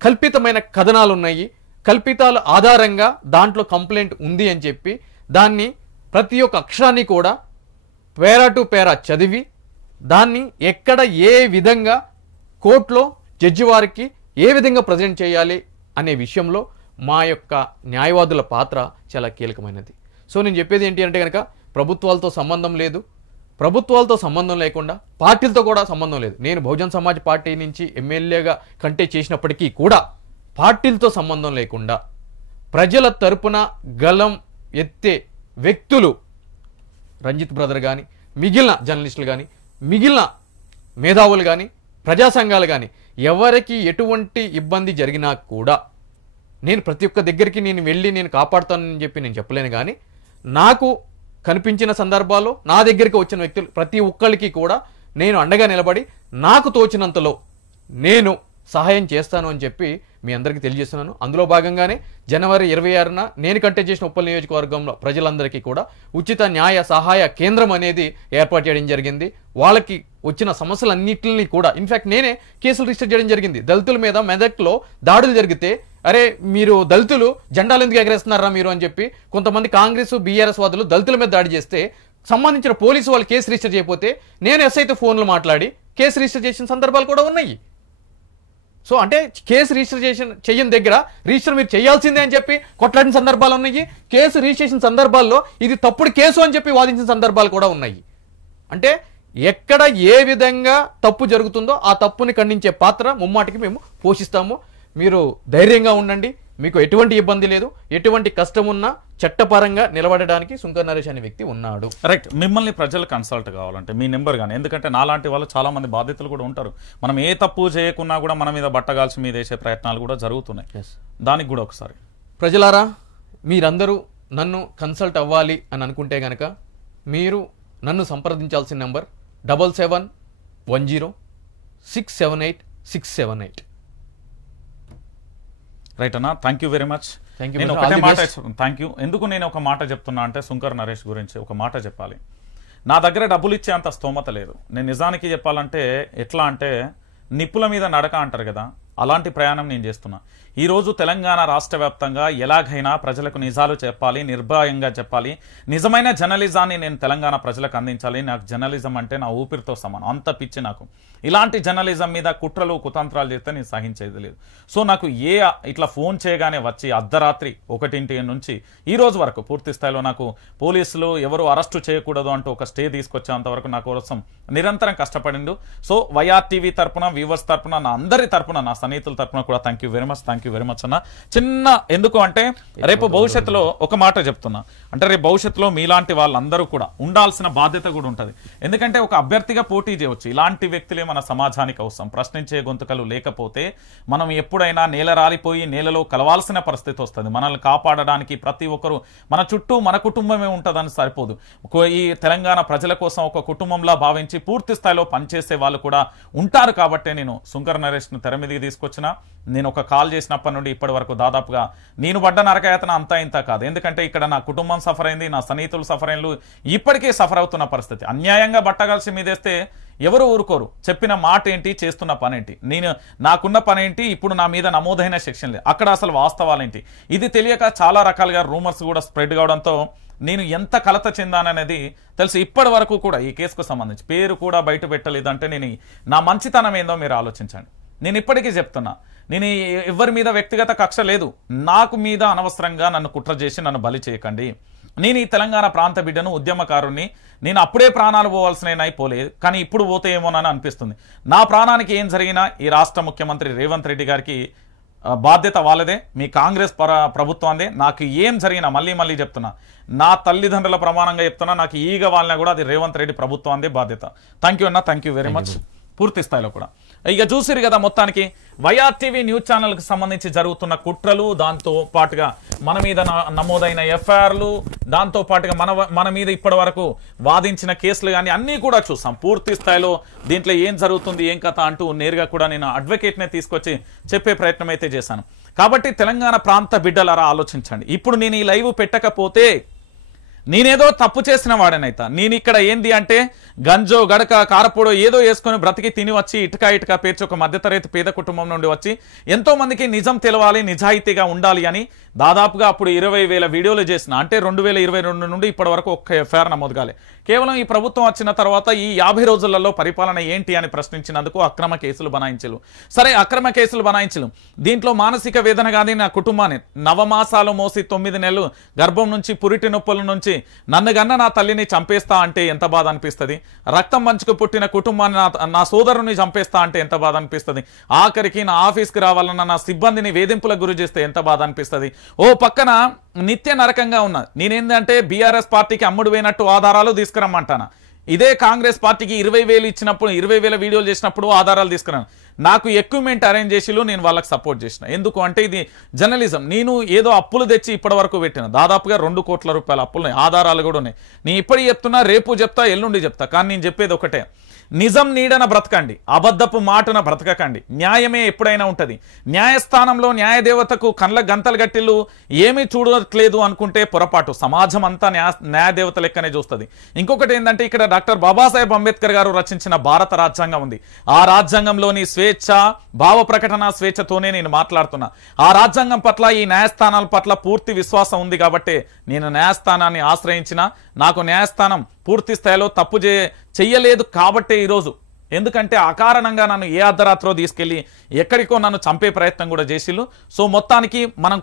కల్పితమైన కథనాలు ఉన్నాయి, కల్పితాల ఆధారంగా దాంట్లో కంప్లైంట్ ఉంది అని చెప్పి దాన్ని ప్రతి ఒక్క అక్షరాన్ని కూడా పేరా టు పేరా చదివి దాన్ని ఎక్కడ ఏ విధంగా కోర్టులో జడ్జి వారికి ఏ విధంగా ప్రజెంట్ చేయాలి అనే విషయంలో మా యొక్క న్యాయవాదుల పాత్ర చాలా కీలకమైనది. సో నేను చెప్పేది ఏంటి అంటే కనుక ప్రభుత్వాలతో సంబంధం లేదు, ప్రభుత్వాలతో సంబంధం లేకుండా పార్టీలతో కూడా సంబంధం లేదు. నేను బహుజన్ సమాజ్ పార్టీ నుంచి ఎమ్మెల్యేగా కంటే చేసినప్పటికీ కూడా పార్టీలతో సంబంధం లేకుండా ప్రజల తరపున గలం ఎత్తే వ్యక్తులు రంజిత్ బ్రదర్ కానీ, మిగిలిన జర్నలిస్టులు కానీ, మిగిలిన మేధావులు కానీ, ప్రజా సంఘాలు కానీ ఎవరికి ఎటువంటి ఇబ్బంది జరిగినా కూడా నేను ప్రతి ఒక్క దగ్గరికి నేను వెళ్ళి నేను కాపాడుతానని చెప్పి నేను చెప్పలేను. కానీ నాకు కనిపించిన సందర్భాల్లో నా దగ్గరికి వచ్చిన వ్యక్తులు ప్రతి ఒక్కరికి కూడా నేను అండగా నిలబడి నాకు తోచినంతలో నేను సహాయం చేస్తాను అని చెప్పి మీ అందరికీ తెలియజేస్తున్నాను. అందులో భాగంగానే జనవరి 26న నేను కంటెస్ట్ చేసిన ఉప్పల్ నియోజకవర్గంలో ప్రజలందరికీ కూడా ఉచిత న్యాయ సహాయ కేంద్రం అనేది ఏర్పాటు చేయడం జరిగింది. వాళ్ళకి వచ్చిన సమస్యలన్నింటినీ కూడా ఇన్ఫ్యాక్ట్ నేనే కేసులు రిజిస్టర్ చేయడం జరిగింది. దళితుల మీద మెదక్లో దాడులు జరిగితే అరే మీరు దళితులు జెండాలు ఎందుకు ఎగరేస్తున్నారా మీరు అని చెప్పి కొంతమంది కాంగ్రెస్ బీఆర్ఎస్ వాదులు దళితుల మీద దాడి చేస్తే సంబంధించిన పోలీసు వాళ్ళు కేసు రిజిస్టర్ చేయకపోతే నేను ఎస్ఐతో ఫోన్లు మాట్లాడి కేసు రిజిస్టర్ చేసిన సందర్భాలు కూడా ఉన్నాయి. సో అంటే కేసు రిజిస్ట్రేషన్ చేయని దగ్గర రిజిస్టర్ మీరు చేయాల్సిందే అని చెప్పి కొట్లాడిన సందర్భాలు ఉన్నాయి. కేసు రిజిస్ట్రేషన్ సందర్భాల్లో ఇది తప్పుడు కేసు అని చెప్పి వాదించిన సందర్భాలు కూడా ఉన్నాయి. అంటే ఎక్కడ ఏ విధంగా తప్పు జరుగుతుందో ఆ తప్పుని ఖండించే పాత్ర ముమ్మాటికి మేము పోషిస్తాము. మీరు ధైర్యంగా ఉండండి. మీకు ఎటువంటి ఇబ్బంది లేదు. ఎటువంటి కష్టం ఉన్నా చట్టపరంగా నిలబడడానికి సుంకర్ నరేష్ అనే వ్యక్తి ఉన్నాడు. రైట్. మిమ్మల్ని ప్రజలు కన్సల్ట్ కావాలంటే మీ నెంబర్ కానీ, ఎందుకంటే నాలాంటి వాళ్ళు చాలా మంది బాధితులు కూడా ఉంటారు. మనం ఏ తప్పు చేయకున్నా కూడా మన మీద బట్టగాల్చి మీద వేసే ప్రయత్నాలు కూడా జరుగుతున్నాయి. దానికి కూడా ఒకసారి ప్రజలారా మీరందరూ నన్ను కన్సల్ట్ అవ్వాలి అని అనుకుంటే గనక మీరు నన్ను సంప్రదించాల్సిన నెంబర్ 7710678678. రైట్ అన్న, థ్యాంక్ యూ వెరీ మచ్. నేను ఒకటే మాట థ్యాంక్ యూ. ఎందుకు నేను ఒక మాట చెప్తున్నా అంటే సుంకర్ నరేష్ గురించి ఒక మాట చెప్పాలి. నా దగ్గర డబ్బులు ఇచ్చే అంత స్తోమత లేదు. నేను నిజానికి చెప్పాలంటే ఎట్లా అంటే నిప్పుల మీద నడక అంటారు కదా, అలాంటి ప్రయాణం నేను చేస్తున్నా. ఈరోజు తెలంగాణ రాష్ట్ర వ్యాప్తంగా ఎలాగైనా ప్రజలకు నిజాలు చెప్పాలి, నిర్భయంగా చెప్పాలి. నిజమైన జర్నలిజాన్ని నేను తెలంగాణ ప్రజలకు అందించాలి. నాకు జర్నలిజం అంటే నా ఊపిరితో సమానం, అంత పిచ్చి నాకు. ఇలాంటి జర్నలిజం మీద కుట్రలు కుతంత్రాలు చేస్తే నేను సహించేది లేదు. సో నాకు ఇట్లా ఫోన్ చేయగానే వచ్చి అర్ధరాత్రి 1 నుంచి ఈ రోజు వరకు పూర్తి స్థాయిలో నాకు పోలీసులు ఎవరు అరెస్టు చేయకూడదు అంటూ ఒక స్టే తీసుకొచ్చేంత వరకు నా కోసం నిరంతరం కష్టపడిండు. సో వైఆర్ టీవీ తరపున, వ్యూవర్స్ తరపున, నా అందరి తరపున, నా స్నేహితుల తరపున కూడా థ్యాంక్ యూ వెరీ మచ్ అన్న. చిన్న ఎందుకు అంటే రేపు భవిష్యత్తులో ఒక మాట చెప్తున్నా అంటే రేపు భవిష్యత్తులో మీలాంటి వాళ్ళందరూ కూడా ఉండాల్సిన బాధ్యత కూడా ఉంటుంది. ఎందుకంటే ఒక అభ్యర్థిగా పోటీ చేయవచ్చు. ఇలాంటి వ్యక్తులే మన సమాజానికి అవసరం. ప్రశ్నించే గొంతుకలు లేకపోతే మనం ఎప్పుడైనా నేల రాలిపోయి నేలలో కలవాల్సిన పరిస్థితి వస్తుంది. మనల్ని కాపాడడానికి ప్రతి ఒక్కరు మన చుట్టూ మన కుటుంబమే ఉంటుందని సరిపోదు. ఈ తెలంగాణ ప్రజల కోసం ఒక కుటుంబంలా భావించి పూర్తి స్థాయిలో పనిచేసే వాళ్ళు కూడా ఉంటారు. కాబట్టే నేను సుంకర్ నరేష్ను తెర మీదకి తీసుకొచ్చిన. నేను ఒక కాల్ చేసినప్పటి నుండి ఇప్పటి వరకు దాదాపుగా నేను పడ్డ నరకయాతన అంతా ఇంత కాదు. ఎందుకంటే ఇక్కడ నా కుటుంబం సఫర్ అయింది, నా స్నేహితులు సఫర్ అయినలు, ఇప్పటికే సఫర్ అవుతున్న పరిస్థితి. అన్యాయంగా బట్టగలిసి మీదేస్తే ఎవరు ఊరుకోరు. చెప్పిన మాట ఏంటి, చేస్తున్న పనేంటి, నాకున్న పనేంటి, ఇప్పుడు నా మీద నమోదైన సెక్షన్లే, అక్కడ అసలు వాస్తవాలేంటి, ఇది తెలియక చాలా రకాలుగా రూమర్స్ కూడా స్ప్రెడ్ కావడంతో నేను ఎంత కలత చెందాననేది తెలుసు. ఇప్పటి వరకు కూడా ఈ కేసుకు సంబంధించి పేరు కూడా బయట పెట్టలేదంటే నేను నా మంచితనం ఏందో మీరు ఆలోచించండి. నేను ఇప్పటికీ చెప్తున్నా, నేను ఎవరి మీద వ్యక్తిగత కక్ష లేదు. నాకు మీద అనవసరంగా నన్ను కుట్ర చేసి నన్ను బలి చేయకండి. నేను ఈ తెలంగాణ ప్రాంత బిడ్డను, ఉద్యమకారుణ్ణి. నేను అప్పుడే ప్రాణాలు పోవాల్సినవి పోలేదు, కానీ ఇప్పుడు పోతే ఏమోనని అనిపిస్తుంది. నా ప్రాణానికి ఏం జరిగినా ఈ రాష్ట్ర ముఖ్యమంత్రి రేవంత్ రెడ్డి గారికి బాధ్యత వాళ్ళదే, మీ కాంగ్రెస్ ప్రభుత్వందే. నాకు ఏం జరిగినా మళ్ళీ చెప్తున్నా, నా తల్లిదండ్రుల ప్రమాణంగా చెప్తున్నా, నాకు ఈగ వాళ్ళని కూడా అది రేవంత్ రెడ్డి ప్రభుత్వందే బాధ్యత. థ్యాంక్ యూ అన్న, థ్యాంక్ యూ వెరీ మచ్. పూర్తి స్థాయిలో కూడా ఇక చూసిరు కదా మొత్తానికి వైఆర్ టీవీ న్యూస్ ఛానల్కి సంబంధించి జరుగుతున్న కుట్రలు, దాంతో పాటుగా మన మీద నమోదైన ఎఫ్ఐఆర్లు, దాంతో పాటుగా మన మీద ఇప్పటి వరకు వాదించిన కేసులు కానీ అన్నీ కూడా చూసాం పూర్తి స్థాయిలో. దీంట్లో ఏం జరుగుతుంది, ఏం కథ అంటూ నేరుగా కూడా నేను అడ్వకేట్నే తీసుకొచ్చి చెప్పే ప్రయత్నం అయితే చేశాను. కాబట్టి తెలంగాణ ప్రాంత బిడ్డలారా ఆలోచించండి. ఇప్పుడు నేను ఈ లైవ్ పెట్టకపోతే నేనేదో తప్పు చేసిన వాడనైతా. నేను ఇక్కడ ఏంది అంటే గంజో గడక కారపొడో ఏదో వేసుకొని బ్రతికి తిని వచ్చి ఇటుక పేర్చి ఒక మధ్యతరగతి పేద కుటుంబం నుండి వచ్చి ఎంతో మందికి నిజం తెలవాలి, నిజాయితీగా ఉండాలి అని దాదాపుగా అప్పుడు 20,000 వీడియోలు చేసిన. అంటే 2022 నుండి ఇప్పటి వరకు ఒక్క ఎఫ్ఐఆర్ నమోదు కాలే. కేవలం ఈ ప్రభుత్వం వచ్చిన తర్వాత ఈ 50 రోజులలో పరిపాలన ఏంటి అని ప్రశ్నించినందుకు అక్రమ కేసులు బనాయించలు. సరే, అక్రమ కేసులు బనాయించలు. దీంట్లో మానసిక వేదన కానీ నా కుటుంబాన్ని 9 మాసాలు మోసి 9 నెలలు గర్భం నుంచి పురిటి నొప్పుల నుంచి నన్ను గన్న నా తల్లిని చంపేస్తా అంటే ఎంత బాధ అనిపిస్తుంది, రక్తం మంచుకు పుట్టిన కుటుంబాన్ని నా సోదరుని చంపేస్తా అంటే ఎంత బాధ అనిపిస్తుంది, ఆఖరికి నా ఆఫీస్కి రావాలన్న నా సిబ్బందిని వేధింపులకు గురి చేస్తే ఎంత బాధ అనిపిస్తుంది. ఓ పక్కన నిత్య నరకంగా ఉన్నా నేనేందంటే బీఆర్ఎస్ పార్టీకి అమ్ముడు పోయినట్టు ఆధారాలు తీసుకురమ్మంటానా, ఇదే కాంగ్రెస్ పార్టీకి 20,000 ఇచ్చినప్పుడు 20,000 వీడియోలు చేసినప్పుడు ఆధారాలు తీసుకున్నాను. నాకు ఎక్విప్మెంట్ అరేంజ్ చేసిలో నేను వాళ్ళకి సపోర్ట్ చేసిన. ఎందుకు అంటే ఇది జర్నలిజం. నేను ఏదో అప్పులు తెచ్చి ఇప్పటి వరకు పెట్టిన దాదాపుగా 2 కోట్ల రూపాయల అప్పులు ఆధారాలు కూడా ఉన్నాయి. నేను ఇప్పటికి చెప్తున్నా, రేపు చెప్తా, ఎల్లుండి చెప్తా. కానీ నేను చెప్పేది ఒకటే, నిజం నీడన బ్రతకండి, అబద్ధపు మాటన బ్రతకకండి. న్యాయమే ఎప్పుడైనా ఉంటుంది. న్యాయస్థానంలో న్యాయదేవతకు కండ్ల గంతలు గట్టిల్లు ఏమీ చూడట్లేదు అనుకుంటే పొరపాటు. సమాజం అంతా న్యాయదేవత లెక్కనే చూస్తుంది. ఇంకొకటి ఏంటంటే ఇక్కడ డాక్టర్ బాబాసాహెబ్ అంబేద్కర్ గారు రచించిన భారత రాజ్యాంగం ఉంది. ఆ రాజ్యాంగంలోని స్వేచ్ఛ, భావ ప్రకటన స్వేచ్ఛతోనే నేను మాట్లాడుతున్నా. ఆ రాజ్యాంగం పట్ల, ఈ న్యాయస్థానాల పట్ల పూర్తి విశ్వాసం ఉంది కాబట్టి నేను న్యాయస్థానాన్ని ఆశ్రయించిన. నాకు న్యాయస్థానం పూర్తి స్థాయిలో తప్పు చెయ్యలేదు కాబట్టే ఈరోజు, ఎందుకంటే అకారణంగా నన్ను ఏ అర్ధరాత్రో తీసుకెళ్లి ఎక్కడికో నన్ను చంపే ప్రయత్నం కూడా చేసిళ్ళు. సో మొత్తానికి మనం